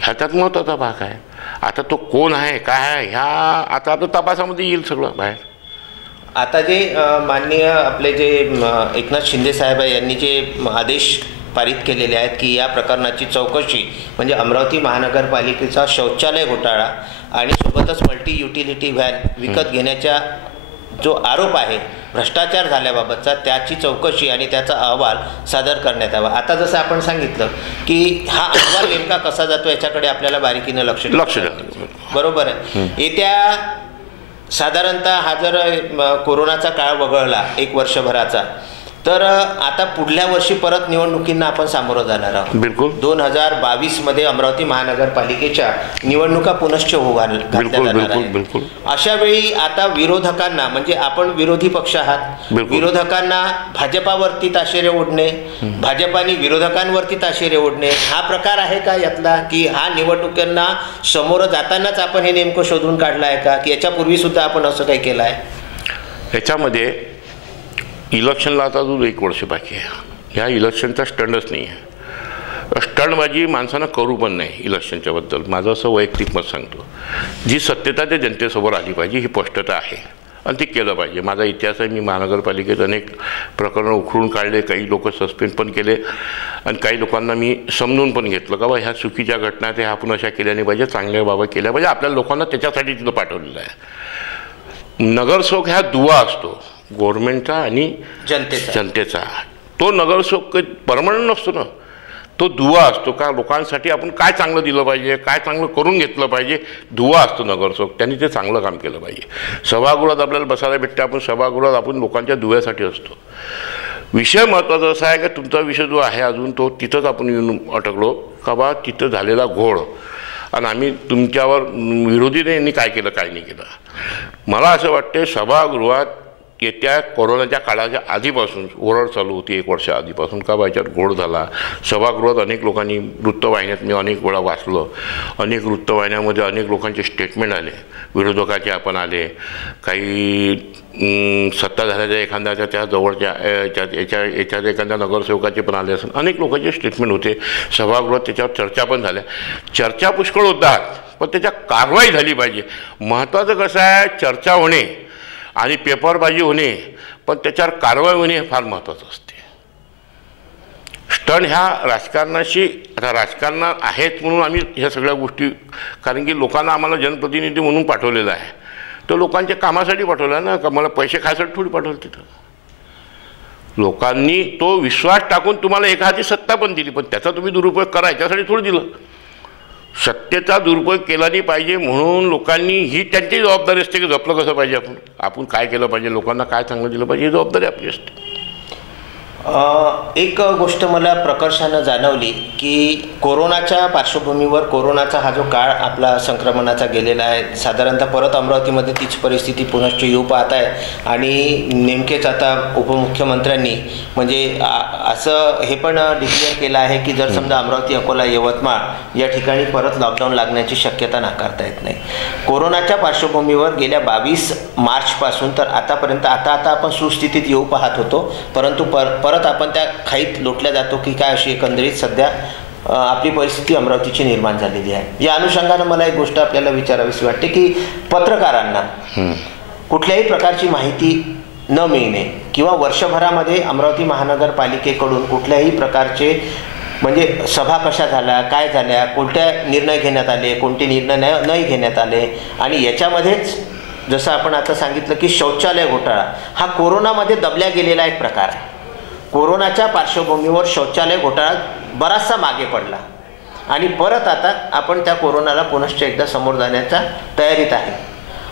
ह्याच्यात महत्त्वाचा भाग आहे. आता तो कोण आहे काय आहे ह्या आता तपासामध्ये येईल सगळं बाहेर. आता जे माननीय आपले जे एकनाथ शिंदे साहेब आहे यांनी जे आदेश पारित केलेले आहेत की या प्रकरणाची चौकशी म्हणजे अमरावती महानगरपालिकेचा शौचालय घोटाळा आणि सोबतच मल्टी युटिलिटी व्हॅन विकत घेण्याच्या जो आरोप आहे भ्रष्टाचार झाल्याबाबतचा त्याची चौकशी आणि त्याचा अहवाल सादर करण्यात यावा. आता जसं आपण सांगितलं की हा अहवाल नेमका कसा जातो याच्याकडे आपल्याला बारीकीनं लक्ष द्यावं. बरोबर आहे. येत्या साधारणतः हा जर कोरोनाचा काळ वगळला 1 वर्षभराचा तर आता पुढल्या वर्षी परत निवडणुकींना आपण सामोरं जाणार आहोत. बिलकुल 2022 अमरावती महानगरपालिकेच्या निवडणुका पुनश्च घातल्या जाणार आहेत. अशा वेळी आता विरोधकांना म्हणजे आपण विरोधी पक्ष आहात, विरोधकांना भाजपावरती ताशेरे ओढणे, भाजपाने विरोधकांवरती ताशेरे ओढणे हा प्रकार आहे का यातला, की हा निवडणुकांना समोर जातानाच आपण हे नेमकं शोधून काढलं आहे का, की याच्यापूर्वी सुद्धा आपण असं काही केलं आहे? याच्यामध्ये इलेक्शनला आता जो 1 वर्ष बाकी आहे, ह्या इलेक्शनचा स्टंडच नाही आहे. स्टंडबाजी माणसानं करू पण नाही. इलेक्शनच्या बद्दल माझं असं वैयक्तिक मत सांगतो, जी सत्यता ते जनतेसमोर आली पाहिजे ही स्पष्टता आहे आणि ते केलं पाहिजे. माझा इतिहास आहे, मी महानगरपालिकेत अनेक प्रकरणं उखडून काढले, काही लोक सस्पेंड पण केले आणि काही लोकांना मी समजून पण घेतलं का बा ह्या चुकीच्या घटना आहेत, ह्या आपण अशा केल्या नाही पाहिजे, चांगल्या बाबा केल्या पाहिजे. आपल्या लोकांना त्याच्यासाठी तिथं पाठवलेलं आहे. नगरसेवक ह्या दुवा असतो गव्हर्नमेंटचा आणि जनतेचा. तो नगरसेवक परमनंट नसतो ना, तो दुवा असतो का लोकांसाठी आपण काय चांगलं दिलं पाहिजे, काय चांगलं करून घेतलं पाहिजे. दुवा असतो नगरसेवक, त्यांनी ते चांगलं काम केलं पाहिजे. सभागृहात आपल्याला बसायला भेटते, आपण सभागृहात आपण लोकांच्या दुव्यासाठी असतो. विषय महत्त्वाचा असा आहे की तुमचा विषय जो आहे अजून तो तिथंच आपण येऊन अटकलो का बा तिथं झालेला घोळ आणि आम्ही तुमच्यावर विरोधीने यांनी काय केलं काय नाही केलं. मला असं वाटते सभागृहात येत्या कोरोनाच्या काळाच्या आधीपासून ओरड चालू होती 1 वर्ष आधीपासून का बा याच्यात घोळ झाला. सभागृहात अनेक लोकांनी वृत्तवाहिन्यात मी अनेक वेळा वाचलं, अनेक वृत्तवाहिन्यामध्ये अनेक लोकांचे स्टेटमेंट आले, विरोधकाचे आपण आले, काही सत्ताधाऱ्याच्या एखाद्याच्या त्या जवळच्या याच्यात एखाद्या नगरसेवकाचे पण आले असेल, अनेक लोकांचे स्टेटमेंट होते. सभागृहात त्याच्यावर चर्चा पण झाल्या. चर्चा पुष्कळ होतात पण त्याच्या कारवाई झाली पाहिजे. महत्त्वाचं कसं आहे चर्चा होणे आणि पेपरबाजी होणे पण त्याच्यावर कारवाई होणे हे फार महत्त्वाचं असते. स्टंट ह्या राजकारणाशी आता राजकारणात आहेत म्हणून आम्ही ह्या सगळ्या गोष्टी, कारण की लोकांना आम्हाला जनप्रतिनिधी म्हणून पाठवलेलं आहे, तर लोकांच्या कामासाठी पाठवलं आहे ना, का मला पैसे खायसाठी थोडी पाठवलं. तिथं लोकांनी तो विश्वास टाकून तुम्हाला एखादी सत्ता पण दिली, पण त्याचा तुम्ही दुरुपयोग करा याच्यासाठी थोडं दिलं. सत्तेचा दुरुपयोग केला नाही पाहिजे म्हणून लोकांनी ही त्यांची जबाबदारी असते की जपलं कसं पाहिजे, आपण काय केलं पाहिजे, लोकांना काय चांगलं दिलं पाहिजे, ही जबाबदारी आपली असते. एक गोष्ट मला प्रकर्षानं जाणवली की कोरोनाच्या पार्श्वभूमीवर कोरोनाचा हा जो काळ आपला संक्रमणाचा गेलेला आहे, साधारणतः परत अमरावतीमध्ये तीच परिस्थिती पुनश्च येऊ पाहत आहे आणि नेमकेच आता उपमुख्यमंत्र्यांनी म्हणजे असं हे पण डिक्लेअर केलं आहे की जर समजा अमरावती, अकोला, यवतमाळ या ठिकाणी परत लॉकडाऊन लागण्याची शक्यता नाकारता येत नाही. कोरोनाच्या पार्श्वभूमीवर गेल्या 22 मार्चपासून तर आतापर्यंत आता आपण सुस्थितीत येऊ पाहत होतो, परंतु परत आपण त्या खाईत लोटल्या जातो की काय अशी एकंदरीत सध्या आपली परिस्थिती अमरावतीची निर्माण झालेली आहे. या अनुषंगानं मला एक गोष्ट आपल्याला विचारावीशी वाटते की पत्रकारांना कुठल्याही प्रकारची माहिती न मिळणे किंवा वर्षभरामध्ये अमरावती महानगरपालिकेकडून कुठल्याही प्रकारचे म्हणजे सभा कशा झाल्या, काय झाल्या, कोणत्या निर्णय घेण्यात आले, कोणते निर्णय नाही घेण्यात आले आणि याच्यामध्येच जसं आपण आता सांगितलं की शौचालय घोटाळा हा कोरोनामध्ये दबल्या गेलेला एक प्रकार आहे. कोरोनाच्या पार्श्वभूमीवर शौचालय घोटाळा बराचसा मागे पडला आणि परत आता आपण त्या कोरोनाला पुनश्च एकदा समोर जाण्याच्या तयारीत आहे.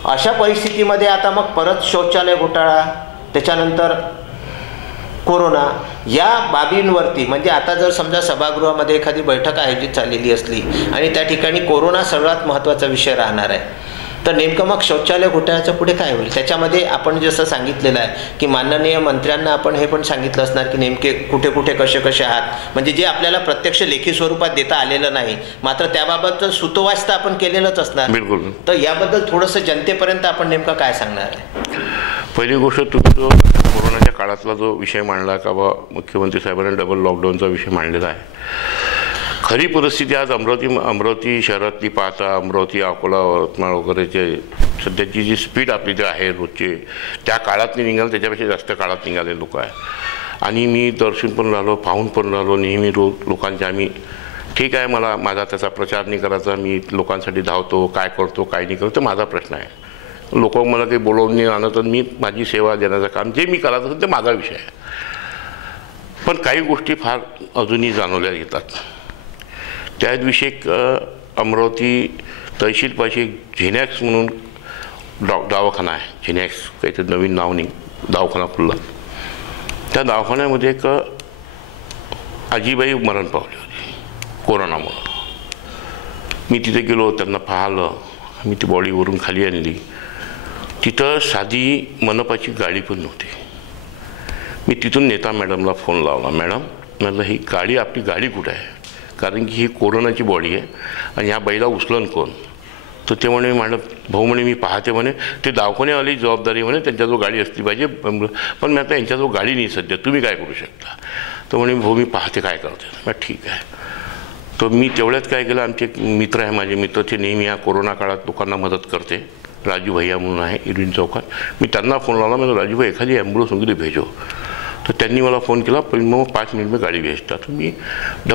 अशा परिस्थितीमध्ये आता मग परत शौचालय घोटाळा, त्याच्यानंतर कोरोना या बाबींवरती म्हणजे आता जर समजा सभागृहामध्ये एखादी बैठक आयोजित झालेली असली आणि त्या ठिकाणी कोरोना सर्वात महत्त्वाचा विषय राहणार आहे, तर नेमकं मग शौचालय घोटाळ्याचं पुढे काय होईल? त्याच्यामध्ये आपण जसं सांगितलेलं आहे की माननीय मंत्र्यांना आपण हे पण सांगितलं असणार की नेमके कुठे कुठे कसे आहात, म्हणजे जे आपल्याला प्रत्यक्ष लेखी स्वरूपात देता आलेलं नाही, मात्र त्याबाबत सुतोवाच तर आपण केलेलंच असणार. बिलकुल. तर याबद्दल थोडंसं जनतेपर्यंत आपण नेमकं काय सांगणार आहे? पहिली गोष्ट तुम्ही जो कोरोनाच्या काळातला जो विषय मांडला का बा मुख्यमंत्री साहेबांनी डबल लॉकडाऊनचा विषय मांडलेला आहे. खरी परिस्थिती आज अमरावती शहरातली पाहता अमरावती, अकोला, यवतमाळ वगैरेचे सध्याची जी स्पीड आपली जे आहे रोजची त्या काळात निघाल त्याच्यापेक्षा जास्त काळात निघाले लोक आहे. आणि मी दर्शन पण राहिलो, पाहून पण राहिलो. नेहमी लोकांचे आम्ही ठीक आहे, माझा त्याचा प्रचार नाही करायचा, मी लोकांसाठी धावतो, काय करतो काय नाही करतो माझा प्रश्न आहे. लोक मला काही बोलवून नाही आणत, तर मी माझी सेवा देण्याचं काम जे मी करत असेल ते माझा विषय आहे. पण काही गोष्टी फार अजूनही जाणवल्या येतात. त्या दिवशी एक अमरावती तहसीलपाशी झेनॅक्स म्हणून दवाखाना आहे. झेनॅक्स काहीतरी नवीन नाव नाही, दवाखाना खुलला. त्या दवाखान्यामध्ये एक आजीबाई मरण पावली होती कोरोनामुळं. मी तिथे गेलो, त्यांना पाहिलं, मी ती बॉडीवरून खाली आणली. तिथं साधी मनपाची गाडी पण नव्हती. मी तिथून नेता मॅडमला फोन लावला. मॅडम म्हटलं ही गाडी, आपली गाडी कुठं आहे, कारण की ही कोरोनाची बॉडी आहे आणि ह्या बाईला उचलन कोण. तर ते म्हणे मॅडम भाऊ म्हणे मी पाहते म्हणे, ते दवाखान्यावाली जबाबदारी म्हणे, त्यांच्याजवळ गाडी असली पाहिजे. पण मी आता यांच्याजवळ गाडी नाही सध्या, तुम्ही काय करू शकता. तर म्हणे भाऊ मी पाहते काय करते. मग ठीक आहे. तर मी तेवढ्यात काय केलं, आमचे एक मित्र आहे, माझे मित्र, ते नेहमी या कोरोना काळात लोकांना मदत करते, राजू भैया म्हणून आहे इरविन चौकात. मी त्यांना फोन लावला, म्हणजे राजू भाई एखादी ॲम्ब्युलन्स वगैरे भेजो. तर त्यांनी मला फोन केला, पण मग 5 मिनिट मी गाडी भेजता. तर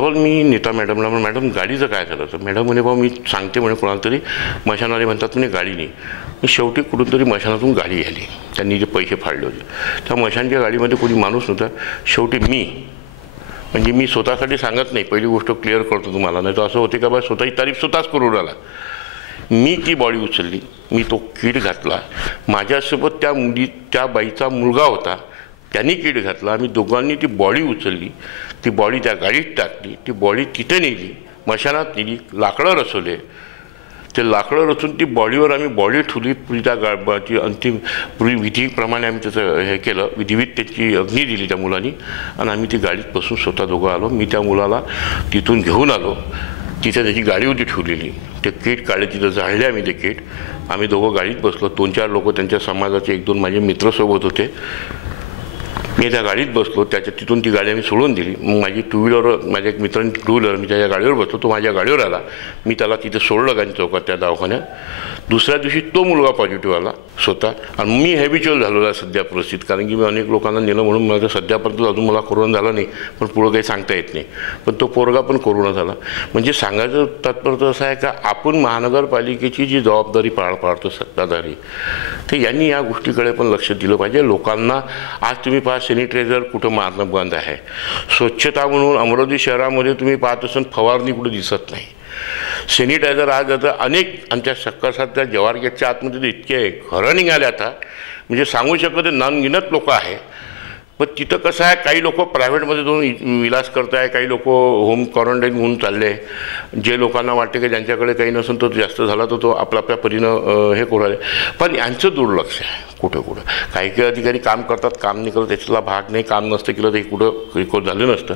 मी नेता मॅडमला म्हणून मॅडम गाडीचं काय झालं. तर मॅडम म्हणे भाऊ मी सांगते म्हणे कोणाला तरी, मशानवाले म्हणतात म्हणे गाडी नाही. मी शेवटी कुठून तरी मशानातून गाडी आली, त्यांनी जे पैसे फाडले होते. त्या मशानच्या गाडीमध्ये कोणी माणूस नव्हता. शेवटी म्हणजे मी स्वतःसाठी सांगत नाही, पहिली गोष्ट क्लिअर करतो तुम्हाला, नाही तर असं होते का बा स्वतःची तारीफ स्वतःच करून राहिला. मी ती बॉडी उचलली, मी तो किट घातला. माझ्यासोबत त्या बाईचा मुलगा होता, त्यांनी किट घातला. आम्ही दोघांनी ती बॉडी उचलली, ती बॉडी त्या गाडीत टाकली, ती बॉडी तिथे नेली, मशानात नेली, लाकडं रचवले. ते लाकडं रचून ती बॉडीवर आम्ही बॉडी ठेवली. त्या अंतिम विधीप्रमाणे आम्ही त्याचं हे केलं, विधिविध त्याची अग्नी दिली त्या मुलांनी. आणि आम्ही ती गाडीत बसून स्वतः दोघं आलो. मी त्या मुलाला तिथून घेऊन आलो, तिथे त्याची गाडी होती ठेवलेली. ते किट काढले, तिथं जाळले आम्ही ते किट. आम्ही दोघं गाडीत बसलो. 2-4 लोक त्यांच्या समाजाचे 1-2 माझे मित्रसोबत होते. मी त्या गाडीत बसलो. तिथून ती गाडी आम्ही सोडून दिली. मग माझी 2 व्हीलर, माझ्या एक मित्रांनी 2 व्हीलर, मी त्याच्या गाडीवर बसलो. तो माझ्या गाडीवर आला. मी त्याला तिथे सोडलं गांधी चौकात त्या दवाखान्यात. दुसऱ्या दिवशी तो मुलगा पॉझिटिव्ह आला स्वतः. आणि मी हॅबिच्युअल झालेलो आहे सध्या परिस्थितीत, कारण की मी अनेक लोकांना नेलं म्हणून मला सध्यापर्यंत अजून मला कोरोना झाला नाही, पण पुढं काही सांगता येत नाही. पण तो पोरगा पण कोरोना झाला. म्हणजे सांगायचं तात्पर्य असं आहे का, आपण महानगरपालिकेची जी जबाबदारी पार पाडतो सत्ताधारी, तर यांनी या गोष्टीकडे पण लक्ष दिलं पाहिजे. लोकांना आज तुम्ही पहा, सॅनिटायझर कुठं मारणं बंद आहे. स्वच्छता म्हणून अमरावती शहरामध्ये तुम्ही पाहत असाल फवारणी कुठं दिसत नाही. सॅनिटायझर आज आता अनेक आमच्या सक्करसातल्या जवाहर गेटच्या आतमध्ये इतके घरं निघाले आता, म्हणजे सांगू शकत नानगिनत लोक आहे. पण तिथं कसं आहे, काही लोक प्रायव्हेटमध्ये जाऊन विलास करत आहे, काही लोक होम क्वारंटाईन होऊन चालले. जे लोकांना वाटते की ज्यांच्याकडे काही नसेल तो जास्त झाला तर तो आपल्या परीनं हे करू राहिले. पण यांचं दुर्लक्ष आहे कुठं. काही अधिकारी काम करतात, काम नाही करत त्याच्याला भाग नाही. काम नसतं केलं तर कुठं रेकॉर्ड झालं नसतं.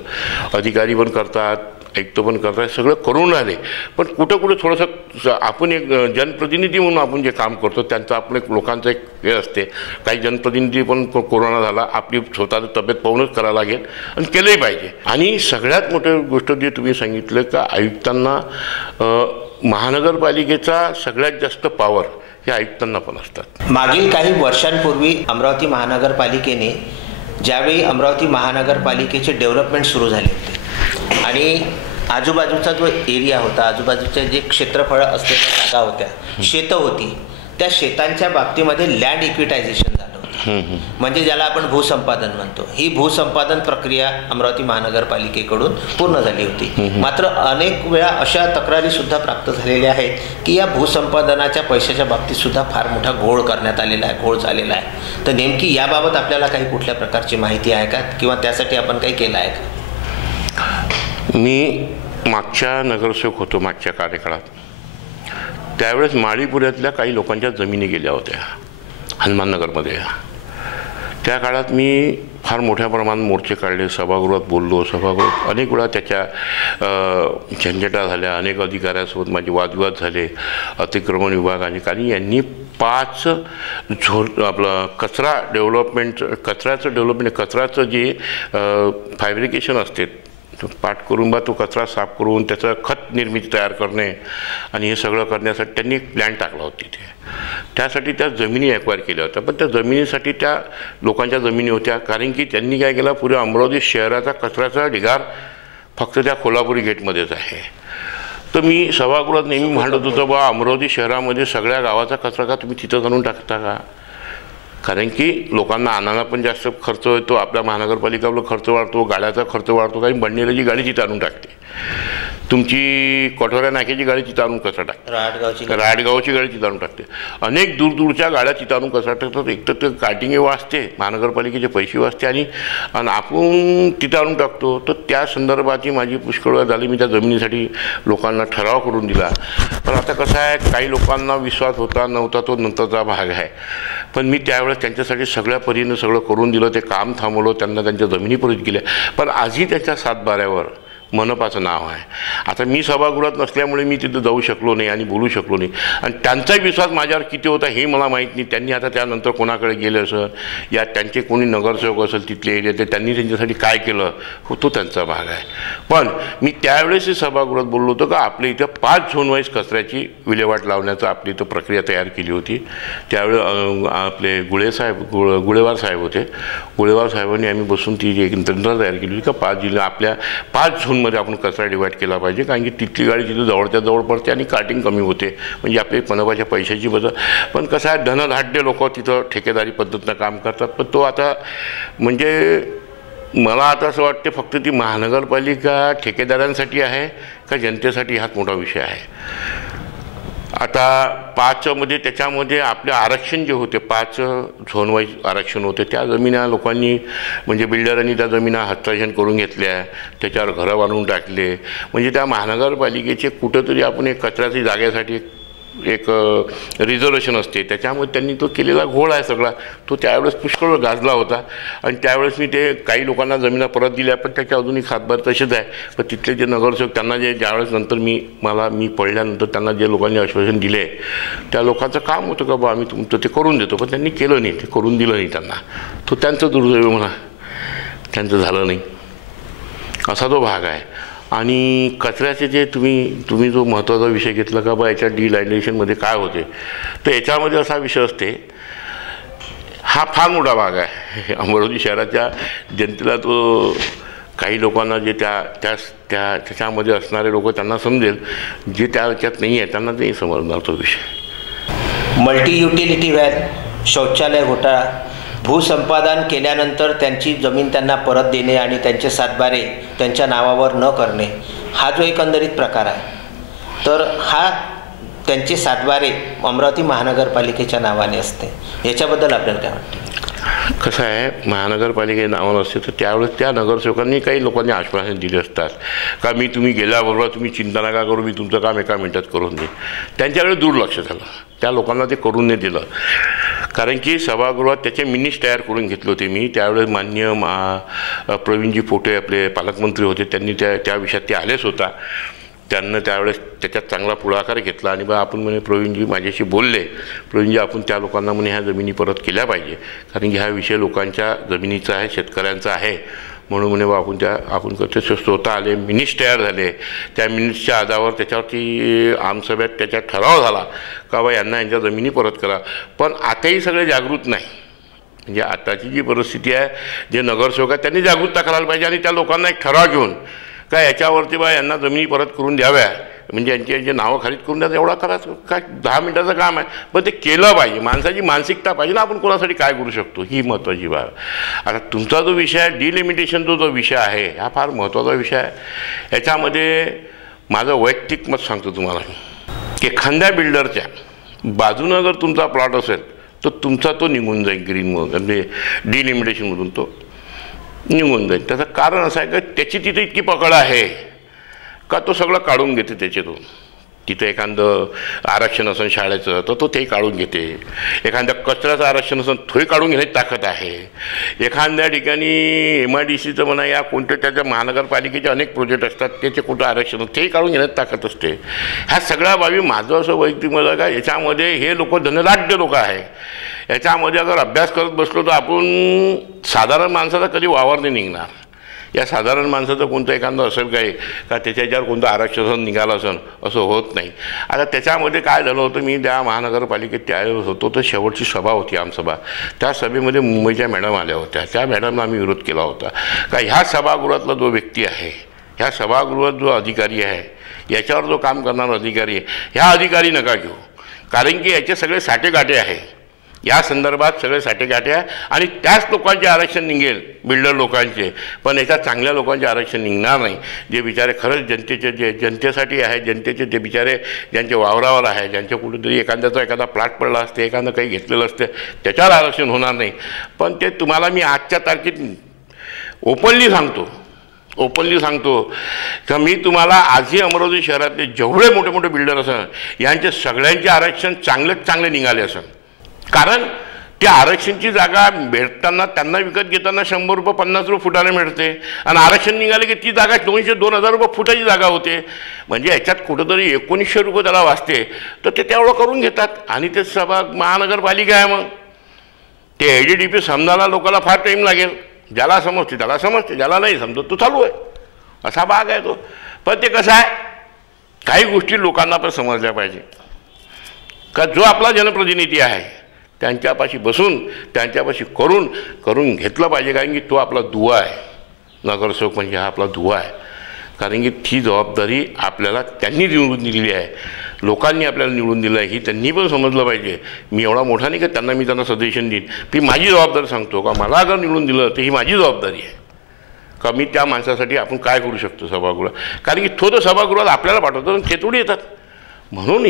अधिकारी पण करतात, ऐकतो पण करतात, सगळं करून राहिले. पण कुठं थोडंसं आपण एक जनप्रतिनिधी म्हणून आपण जे काम करतो त्यांचं आपण एक लोकांचं एक हे असते. काही जनप्रतिनिधी पण कोरोना झाला, आपली स्वतःची तब्येत पाहूनच करायला लागेल आणि केलंही पाहिजे. आणि सगळ्यात मोठी गोष्ट जी तुम्ही सांगितलं का आयुक्तांना, महानगरपालिकेचा सगळ्यात जास्त पॉवर हे आयुक्तांना पण असतात. मागील काही वर्षांपूर्वी अमरावती महानगरपालिकेने, ज्यावेळी अमरावती महानगरपालिकेचे डेव्हलपमेंट सुरू झाले होते आणि आजूबाजूचा जो एरिया होता, आजूबाजूच्या जे क्षेत्रफळ असलेल्या जागा होत्या, शेतं होती, त्या शेतांच्या बाबतीमध्ये लँड इक्विटायझेशन झालं होतं. म्हणजे ज्याला आपण भूसंपादन म्हणतो. ही भूसंपादन प्रक्रिया अमरावती महानगरपालिकेकडून पूर्ण झाली होती. मात्र अनेक वेळा अशा तक्रारी सुद्धा प्राप्त झालेल्या आहेत की या भूसंपादनाच्या पैशाच्या बाबतीत सुद्धा फार मोठा घोळ करण्यात आलेला आहे, घोळ झालेला आहे. तर नेमकी याबाबत आपल्याला काही कुठल्या प्रकारची माहिती आहे का, किंवा त्यासाठी आपण काही केलं आहे का? मी मागच्या नगरसेवक होतो मागच्या कार्यकाळात. त्यावेळेस माळीपुऱ्यातल्या काही लोकांच्या जमिनी गेल्या होत्या हनुमाननगरमध्ये. त्या काळात मी फार मोठ्या प्रमाणात मोर्चे काढले, सभागृहात बोललो. सभागृहात अनेक वेळा त्याच्या झंझटा झाल्या, अनेक अधिकाऱ्यांसोबत माझे वादविवाद झाले अतिक्रमण विभागाने. कारण यांनी 5 आपलं कचऱ्याचं जे फॅब्रिकेशन असते तो पाठ करून तो कचरा साफ करून त्याचं खत निर्मिती तयार करणे आणि हे सगळं करण्यासाठी त्यांनी एक प्लॅन टाकला होता तिथे. त्यासाठी त्या जमिनी ॲक्वायर केल्या होत्या, पण त्या जमिनीसाठी त्या लोकांच्या जमिनी होत्या, कारण की त्यांनी काय केलं, पुऱ्या अमरावती शहराचा कचऱ्याचा ढिगार फक्त त्या कोल्हापुरी गेटमध्येच आहे. तर मी सभागृहात नेहमी मांडत होतो, बा अमरावती शहरामध्ये सगळ्या गावाचा कचरा का तुम्ही तिथं आणून टाकता का? कारण की लोकांना आणायला पण जास्त खर्च येतो, आपल्या महानगरपालिकेला खर्च वाढतो, गाड्याचा खर्च वाढतो, काही बंडलेल्याची गाडी तिथं आणून टाकते, तुमची कठोऱ्या नाक्याची गाडी तिथं आणून कचरा टाकते, राडगावची गाडी तिथं आणून टाकते, अनेक दूरदूरच्या गाड्या तिथं आणून कचरा टाकतात. एक तर ते कार्टिंग वाचते, महानगरपालिकेचे पैसे वाचते आणि आपण तिथं आणून टाकतो. तर त्या संदर्भाची माझी पुष्कळ वेळ झाली, मी त्या जमिनीसाठी लोकांना ठराव करून दिला. पण आता कसं आहे, काही लोकांना विश्वास होता नव्हता तो नंतरचा भाग आहे. पण मी त्यावेळेस त्यांच्यासाठी सगळ्या परीनं सगळं करून दिलं, ते काम थांबवलं, त्यांना त्यांच्या जमिनी परत केल्या. पण आजही त्याच्या सातबाऱ्यावर मनपाचं नाव आहे. आता मी सभागृहात नसल्यामुळे मी तिथं जाऊ शकलो नाही आणि बोलू शकलो नाही, आणि त्यांचाही विश्वास माझ्यावर किती होता हे मला माहीत नाही. त्यांनी आता त्यानंतर कोणाकडे गेले असेल, या त्यांचे कोणी नगरसेवक असेल तिथले एरिया, ते त्यांनी त्यांच्यासाठी काय केलं हो तो त्यांचा भाग आहे. पण मी त्यावेळेस सभागृहात बोललो होतो का आपल्या इथं 5 झोन वाईज कचऱ्याची विल्हेवाट लावण्याचं आपली इथं प्रक्रिया तयार केली होती. त्यावेळी आपले गुळेवार साहेब होते, गुळेवार साहेबांनी आम्ही बसून ती एक यंत्रणा तयार केली होती का 5 जिल्हा आपल्या 5 झोनमध्ये आपण कचरा डिवाईड केला पाहिजे, कारण की तिथली गाडी तिथं जवळच्या जवळ पडते आणि कार्टिंग कमी होते, म्हणजे आपले मनपाच्या पैशाची बचत. पण कसं आहे, धनधाढ्य लोक तिथं ठेकेदारी पद्धतीनं काम करतात. पण तो आता म्हणजे मला आता असं वाटते फक्त ती महानगरपालिका ठेकेदारांसाठी आहे का जनतेसाठी हाच मोठा विषय आहे. आता 5मध्ये त्याच्यामध्ये आपले आरक्षण जे होते 5 झोन वाईज आरक्षण होते, त्या जमिना लोकांनी म्हणजे बिल्डरांनी त्या जमिना हस्तांतरण करून घेतल्या, त्याच्यावर घरं बांधून टाकले. म्हणजे त्या महानगरपालिकेचे कुठंतरी आपण एक कचऱ्याची जागेसाठी एक रिझर्वेशन असते, त्याच्यामध्ये त्यांनी तो केलेला घोळ आहे सगळा, तो त्यावेळेस पुष्कळ गाजला होता. आणि त्यावेळेस मी ते काही लोकांना जमिना परत दिल्या, पण त्याच्या अजूनही खातबार तसेच आहे. पण तिथले जे नगरसेवक त्यांना ज्यावेळेस नंतर मी पडल्यानंतर त्यांना जे लोकांनी आश्वासन दिले, त्या लोकांचं काम होतं का बा आम्ही तुमचं ते करून देतो, पण त्यांनी केलं नाही, ते करून दिलं नाही त्यांना. तो त्यांचं दुर्दैव म्हणा, त्यांचं झालं नाही, असा तो भाग आहे. आणि कचऱ्याचे जे तुम्ही जो महत्त्वाचा विषय घेतला का बा याच्या डिलॅन्डेशनमध्ये काय होते, तर याच्यामध्ये असा विषय असते, हा फार मोठा भाग आहे अमरावती शहराच्या जनतेला. तो काही लोकांना जे त्याच्यामध्ये असणारे लोक त्यांना समजेल, जे त्याच्यात नाही आहे त्यांना ते समजणार तो विषय. मल्टी युटिलिटी व्हॅन, शौचालय घोटाळा, भूसंपादन केल्यानंतर त्यांची जमीन त्यांना परत देणे आणि त्यांचे सातबारे त्यांच्या नावावर न करणे, हा जो एकंदरीत प्रकार आहे, तर हा त्यांचे सातबारे अमरावती महानगरपालिकेच्या नावाने असते, याच्याबद्दल आपल्याला काय वाटते? कसं आहे, महानगरपालिके नावानं असते तर त्यावेळेस त्या नगरसेवकांनी काही लोकांनी आश्वासन दिले असतात का तुम्ही गेल्याबरोबर तुम्ही चिंता नका करू, मी तुमचं काम एका मिनिटात करून देईन. त्यांच्याकडे दुर्लक्ष झालं, त्या लोकांना ते करून नाही दिलं. कारण की सभागृहात त्याचे मिनिट्स तयार करून घेतले होते मी. त्यावेळेस माननीय प्रवीणजी पोटे आपले पालकमंत्री होते, त्यांनी त्या विषयात ते आलेच होता. त्यांना त्यावेळेस त्याच्यात चांगला पुढाकार घेतला आणि बा आपण म्हणे प्रवीणजी माझ्याशी बोलले, प्रवीणजी आपण त्या लोकांना म्हणे ह्या जमिनी परत केल्या पाहिजे, कारण की हा विषय लोकांच्या जमिनीचा आहे, शेतकऱ्यांचा आहे. म्हणून म्हणे बा आपण कसे स्वतः आले, मिनिट्स तयार झाले, त्या मिनिट्सच्या आधारावर त्याच्यावरती आमसभेत त्याचा ठराव झाला का बा यांच्या जमिनी परत करा. पण आताही सगळे जागृत नाही. म्हणजे आताची जी परिस्थिती आहे, जे नगरसेवक आहेत त्यांनी जागरूकता करायला पाहिजे आणि त्या लोकांना एक ठराव घेऊन का याच्यावरती बा यांना जमिनी परत करून द्याव्या, म्हणजे यांचे नावं खालीद करून द्या, एवढा करायचं काय 10 मिनिटाचं काम आहे. पण ते केलं पाहिजे, माणसाची मानसिकता पाहिजे ना, आपण कोणासाठी काय करू शकतो ही महत्त्वाची बाब. आता तुमचा जो विषय आहे डिलिमिटेशन, जो विषय आहे हा फार महत्त्वाचा विषय आहे. याच्यामध्ये माझं वैयक्तिक मत सांगतो तुम्हाला, की एखाद्या बिल्डरच्या बाजूनं जर तुमचा प्लॉट असेल तर तुमचा तो निघून जाईल ग्रीनमधून, म्हणजे डिलिमिटेशनमधून तो निघून जाईल. त्याचं कारण असं आहे का त्याची तिथे इतकी पकड आहे का तो सगळं काढून घेते त्याच्यातून. तिथे एखादं आरक्षण असेल शाळेचं तर तो तेही काढून घेते, एखाद्या कचऱ्याचं आरक्षण असेल तोही काढून घेण्याची ताकद आहे. एखाद्या ठिकाणी MIDCचं म्हणा या कोणत्या त्याच्या महानगरपालिकेचे अनेक प्रोजेक्ट असतात, त्याचे कुठं आरक्षण तेही काढून घेण्याची ताकद असते. ह्या सगळ्या बाबी माझं असं वैयक्तिक मत का याच्यामध्ये हे लोक धनलाढ्य लोक आहे. याच्यामध्ये अगर अभ्यास करत बसलो तर आपण साधारण माणसाचा कधी वावर नाही निघणार. या साधारण माणसाचं कोणतं एखादं असेल काय का त्याच्यावर कोणतं आरक्षण निघालं असेल असं होत नाही. आता त्याच्यामध्ये काय झालं होतं, मी त्या महानगरपालिकेत त्यावेळेस होतो, तर शेवटची सभा होती आमसभा. त्या सभेमध्ये मुंबईच्या मॅडम आल्या होत्या. त्या मॅडमला आम्ही विरोध केला होता का ह्या सभागृहातला जो व्यक्ती आहे, ह्या सभागृहात जो अधिकारी आहे, याच्यावर जो काम करणारा अधिकारी आहे, ह्या अधिकारी नका घेऊ, कारण की याचे सगळे साठेगाठे आहे, या संदर्भात सगळे साठेगाठे आहे आणि त्याच लोकांचे आरक्षण निघेल, बिल्डर लोकांचे, पण याच्यात चांगल्या लोकांचे आरक्षण निघणार नाही. जे बिचारे खरंच जनतेचे, जे जनतेसाठी आहे, जनतेचे ते बिचारे ज्यांचे वावरावर आहे, ज्यांच्या कुठेतरी एखादा प्लॉट पडला असते, एखादं काही घेतलेलं असते, त्याच्यावर आरक्षण होणार नाही. पण ते तुम्हाला मी आजच्या तारखेत ओपनली सांगतो का मी तुम्हाला आजही अमरावती शहरातले जेवढे मोठे मोठे बिल्डर असेल यांचे सगळ्यांचे आरक्षण चांगले निघाले असेल. कारण त्या आरक्षणची जागा भेटताना त्यांना विकत घेताना 100 रुपये 50 रुपये फुटाने मिळते आणि आरक्षण निघाले की ती जागा 200-2000 रुपये फुटाची जागा होते. म्हणजे याच्यात कुठंतरी 1900 रुपये त्याला वाचते, तर ते तेवढं करून घेतात. आणि ते सभा महानगरपालिका आहे, मग ते ADDP समजायला लोकांना फार टाईम लागेल. ज्याला समजते त्याला समजते, ज्याला नाही समजत तो चालू आहे, असा भाग आहे तो. पण ते कसं आहे, काही गोष्टी लोकांना पण समजल्या पाहिजे का जो आपला जनप्रतिनिधी आहे त्यांच्यापाशी बसून त्यांच्यापाशी करून घेतलं पाहिजे. कारण की तो आपला दुवा आहे, नगरसेवक म्हणजे हा आपला दुवा आहे. कारण की ती जबाबदारी आपल्याला त्यांनी निवडून दिलेली आहे, लोकांनी आपल्याला निवडून दिलं आहे, ही त्यांनी पण समजलं पाहिजे. मी एवढा मोठा नाही का त्यांना सजेशन देईन, ती माझी जबाबदारी सांगतो का मला अगर निवडून दिलं तर ही माझी जबाबदारी आहे का मी त्या माणसासाठी आपण काय करू शकतो सभागृहात. कारण की तो तर सभागृहात आपल्याला पाठवतो आणि ते थोडी येतात. म्हणून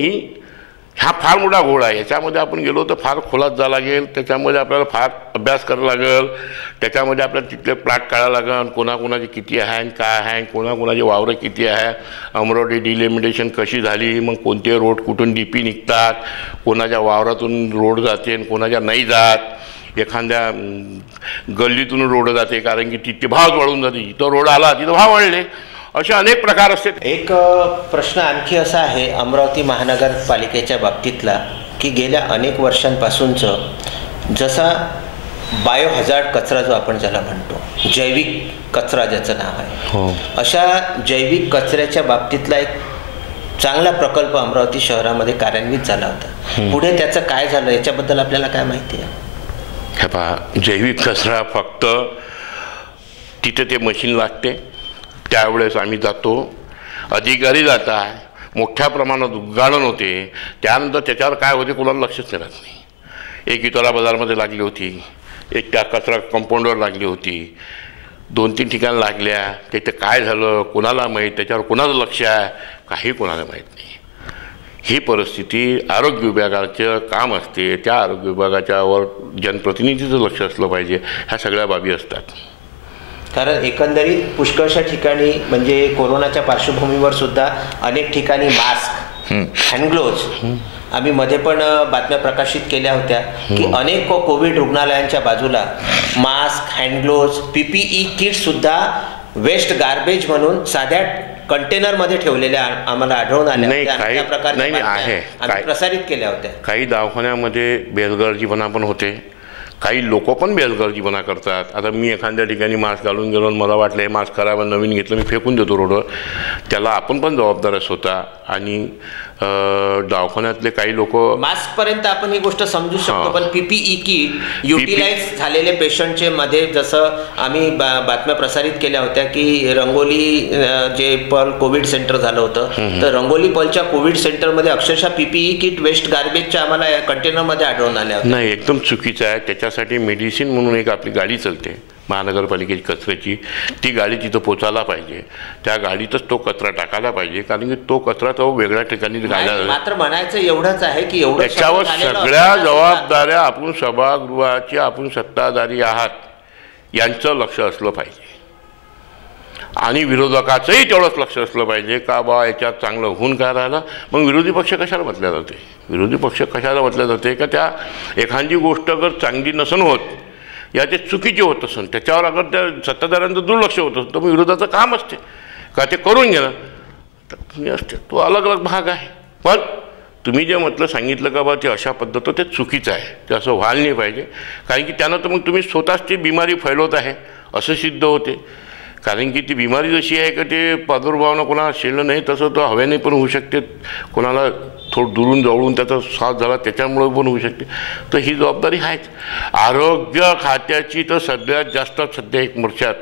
हा फार मोठा घोळ आहे. याच्यामध्ये आपण गेलो तर फार खोलात जावं लागेल, त्याच्यामध्ये आपल्याला फार अभ्यास करावा लागेल, त्याच्यामध्ये आपल्याला तिथले प्लॉट काढावं लागेल, कोणाकोणाचे किती आहे आणि काय आहे, कोणाकोणाचे वावरं किती आहे, अमरावती डिलिमिटेशन कशी झाली, मग कोणते रोड कुठून DP निघतात, कोणाच्या वावरातून रोड जाते आणि कोणाच्या नाही जात, एखाद्या गल्लीतून रोड जाते कारण की तिथे भाव वाढून जाते, जिथं रोड आला तिथं भाव वाढले, असे अनेक प्रकार असतात. एक प्रश्न आणखी असा आहे अमरावती महानगरपालिकेच्या बाबतीतला की गेल्या अनेक वर्षांपासूनचं जसा बायोहझार्ड कचरा जो आपण ज्याला म्हणतो, जैविक कचरा ज्याचं नाव आहे, अशा जैविक कचऱ्याच्या बाबतीतला एक चांगला प्रकल्प अमरावती शहरामध्ये कार्यान्वित झाला होता. पुढे त्याचं काय झालं याच्याबद्दल आपल्याला काय माहिती आहे? हे पहा, जैविक कचरा फक्त तिथे ते मशीन लागते, त्यावेळेस आम्ही जातो, अधिकारी जातात, मोठ्या प्रमाणात उद्घाटन होते, त्यानंतर त्याच्यावर काय होते कोणाला लक्षच राहत नाही. एक इतोरा बाजारमध्ये लागली होती, एक त्या कचरा कंपाऊंडवर लागली होती, 2-3 ठिकाणी लागल्या. तिथे काय झालं कोणाला माहीत, त्याच्यावर कोणाचं लक्ष आहे काही कोणाला माहीत नाही. ही परिस्थिती आरोग्य विभागाचं काम असते, त्या आरोग्य विभागाच्यावर जनप्रतिनिधीचं लक्ष असलं पाहिजे. ह्या सगळ्या बाबी असतात. कारण एकंदरीत पुष्कळशा ठिकाणी म्हणजे कोरोनाच्या पार्श्वभूमीवर सुद्धा अनेक ठिकाणी मास्क, हँडग्लोव्ज आम्ही मध्ये पण बातम्या प्रकाशित केल्या होत्या की अनेक कोविड रुग्णालयांच्या बाजूला मास्क, हँडग्लोव्ज, PPE किट सुद्धा वेस्ट गार्बेज म्हणून साध्या कंटेनरमध्ये ठेवलेल्या आम्हाला आढळून आल्या. त्या प्रकारे प्रसारित केल्या होत्या. काही दवाखान्यामध्ये बेलगर्जीपणा पण होते, काही लोक पण बेलगर्जीपणा करतात. आता मी एखाद्या ठिकाणी मास्क घालून गेलो आणि मला वाटलं हे मास्क खराब नवीन घेतलं, मी फेकून देतो रोडवर, त्याला आपण पण जबाबदार असता. आणि दवाखान्यातले काही लोक मास्क पर्यंत आपण ही गोष्ट समजू शकतो, पण PPE किट युटिलाइज झालेले पेशंटचे मध्ये जसं आम्ही बातम्या प्रसारित केल्या होत्या की रंगोली जे पल कोविड सेंटर झालं होतं, तर रंगोली पलच्या कोविड सेंटरमध्ये अक्षरशः PPE किट वेस्ट गार्बेजच्या आम्हाला कंटेनरमध्ये आढळून आल्या होत्या. नाही, एकदम चुकीचं आहे. त्याच्यासाठी मेडिसिन म्हणून एक आपली गाडी चालते महानगरपालिकेची कचऱ्याची, ती गाडी तिथं पोचायला पाहिजे, त्या गाडीतच तो कचरा टाकायला पाहिजे. कारण की तो कचरा तो वेगळ्या ठिकाणी मात्र म्हणायचं एवढंच आहे की एवढं त्याच्यावर सगळ्या जबाबदाऱ्या आपण सभागृहाची आपण सत्ताधारी आहात यांचं लक्ष असलं पाहिजे आणि विरोधकाचंही तेवढंच लक्ष असलं पाहिजे का बा याच्यात चांगलं होऊन काय राहिलं. मग विरोधी पक्ष कशाला म्हटल्या जाते, विरोधी पक्ष कशाला म्हटल्या जाते का त्या एखादी गोष्ट अगर चांगली नसन होत या ते चुकीचे होत असेल त्याच्यावर अगर त्या सत्ताधाऱ्यांचं दुर्लक्ष होत असतं, मग विरोधाचं काम असते का ते करून घेणं तर असते, तो अलग अलग भाग आहे. पण तुम्ही जे म्हटलं सांगितलं का बा ते अशा पद्धत ते चुकीचं आहे, ते असं व्हायला नाही पाहिजे. कारण की त्यानं तर मग तुम्ही स्वतःच ती बिमारी फैलवत आहे असं सिद्ध होते. कारण की ती बिमारी जशी आहे का ते प्रादुर्भावानं कोणाला शिरलं नाही तसं तो हवेने पण होऊ शकते, कोणाला थोडं दुरून जवळून त्याचा श्वास झाला त्याच्यामुळे पण होऊ शकते. तर ही जबाबदारी आहेच. आरोग्य खात्याची तर सगळ्यात जास्त सध्या एक मोर्चात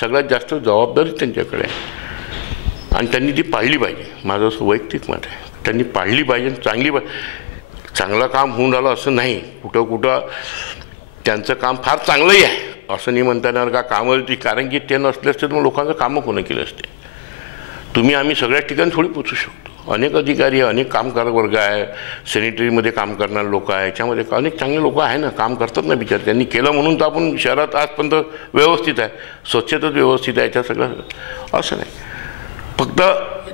सगळ्यात जास्त जबाबदारी त्यांच्याकडे आहे आणि त्यांनी ती पाळली पाहिजे. माझं असं वैयक्तिक मत आहे, त्यांनी पाळली पाहिजे. चांगलं काम होऊन राहिलं असं नाही, कुठं त्यांचं काम फार चांगलंही आहे असं नाही म्हणता येणार का कामं, कारण की ते नसले असते तर मग लोकांचं कामं कोणी केलं असते. तुम्ही आम्ही सगळ्याच ठिकाणी थोडी पोचू शकतो. अनेक अधिकारी आहे, अनेक कामगार वर्ग आहे, सॅनिटरीमध्ये काम करणारे लोक आहे, याच्यामध्ये अनेक चांगले लोक आहे ना, काम करतात ना बिचार. त्यांनी केलं म्हणून तर आपण शहरात आजपर्यंत व्यवस्थित आहे, स्वच्छताच व्यवस्थित आहे, याच्या सगळं असं नाही. फक्त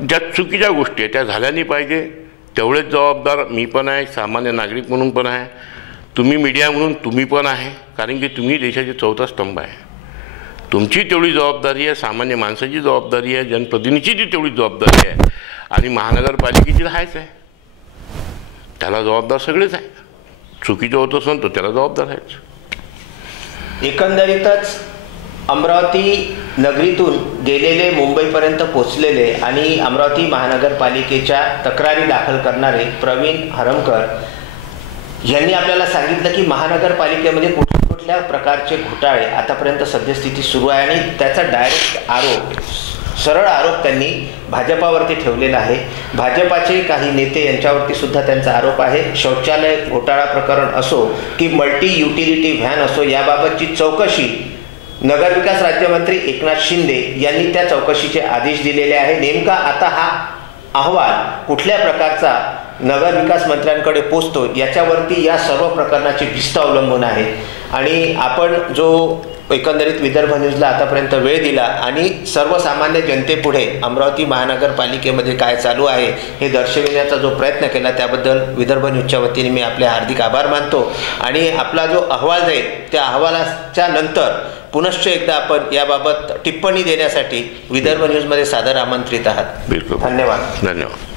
ज्या चुकीच्या गोष्टी आहेत त्या झाल्या नाही पाहिजे. तेवढेच जबाबदार मी पण आहे, सामान्य नागरिक म्हणून पण आहे, तुम्ही मीडिया म्हणून तुम्ही पण आहे, कारण की तुम्ही देशाचे चौथा स्तंभ आहे. तुमची तेवढी जबाबदारी आहे, सामान्य माणसाची जबाबदारी आहे, जनप्रतिनिधीची तेवढी जबाबदारी आहे आणि महानगरपालिकेची आहेच आहे. त्याला जबाबदार सगळेच आहे. चुकीचं होत असेल तर त्याला जबाबदार आहेच. एकंदरीतच अमरावती नगरीतून गेलेले मुंबईपर्यंत पोचलेले आणि अमरावती महानगरपालिकेच्या तक्रारी दाखल करणारे प्रवीण हरमकर यांनी आपल्याला सांगितलं की महानगरपालिकेमध्ये कुठल्या प्रकारचे घोटाळे आतापर्यंत सद्यस्थिती सुरू आहे आणि त्याचा डायरेक्ट आरोप, सरळ आरोप त्यांनी भाजपावरती ठेवलेला आहे. भाजपाचे काही नेते यांच्यावरती सुद्धा त्यांचा आरोप आहे. शौचालय घोटाळा प्रकरण असो की मल्टी युटिलिटी व्हॅन असो, याबाबतची चौकशी नगरविकास राज्यमंत्री एकनाथ शिंदे यांनी त्या चौकशीचे आदेश दिलेले आहे. नेमका आता हा अहवाल कुठल्या प्रकारचा नगरविकास मंत्र्यांकडे पोचतो याच्यावरती या सर्व प्रकरणाची भिस्त अवलंबून आहे. आणि आपण जो एकंदरीत विदर्भ न्यूजला आतापर्यंत वेळ दिला आणि सर्वसामान्य जनतेपुढे अमरावती महानगरपालिकेमध्ये काय चालू आहे हे दर्शविण्याचा जो प्रयत्न केला त्याबद्दल विदर्भ न्यूजच्या वतीने मी आपले हार्दिक आभार मानतो. आणि आपला जो अहवाल जाईल त्या अहवालाच्या नंतर पुनश्च एकदा आपण याबाबत टिप्पणी देण्यासाठी विदर्भ न्यूजमध्ये सादर आमंत्रित आहात. बिलकुल. धन्यवाद. धन्यवाद.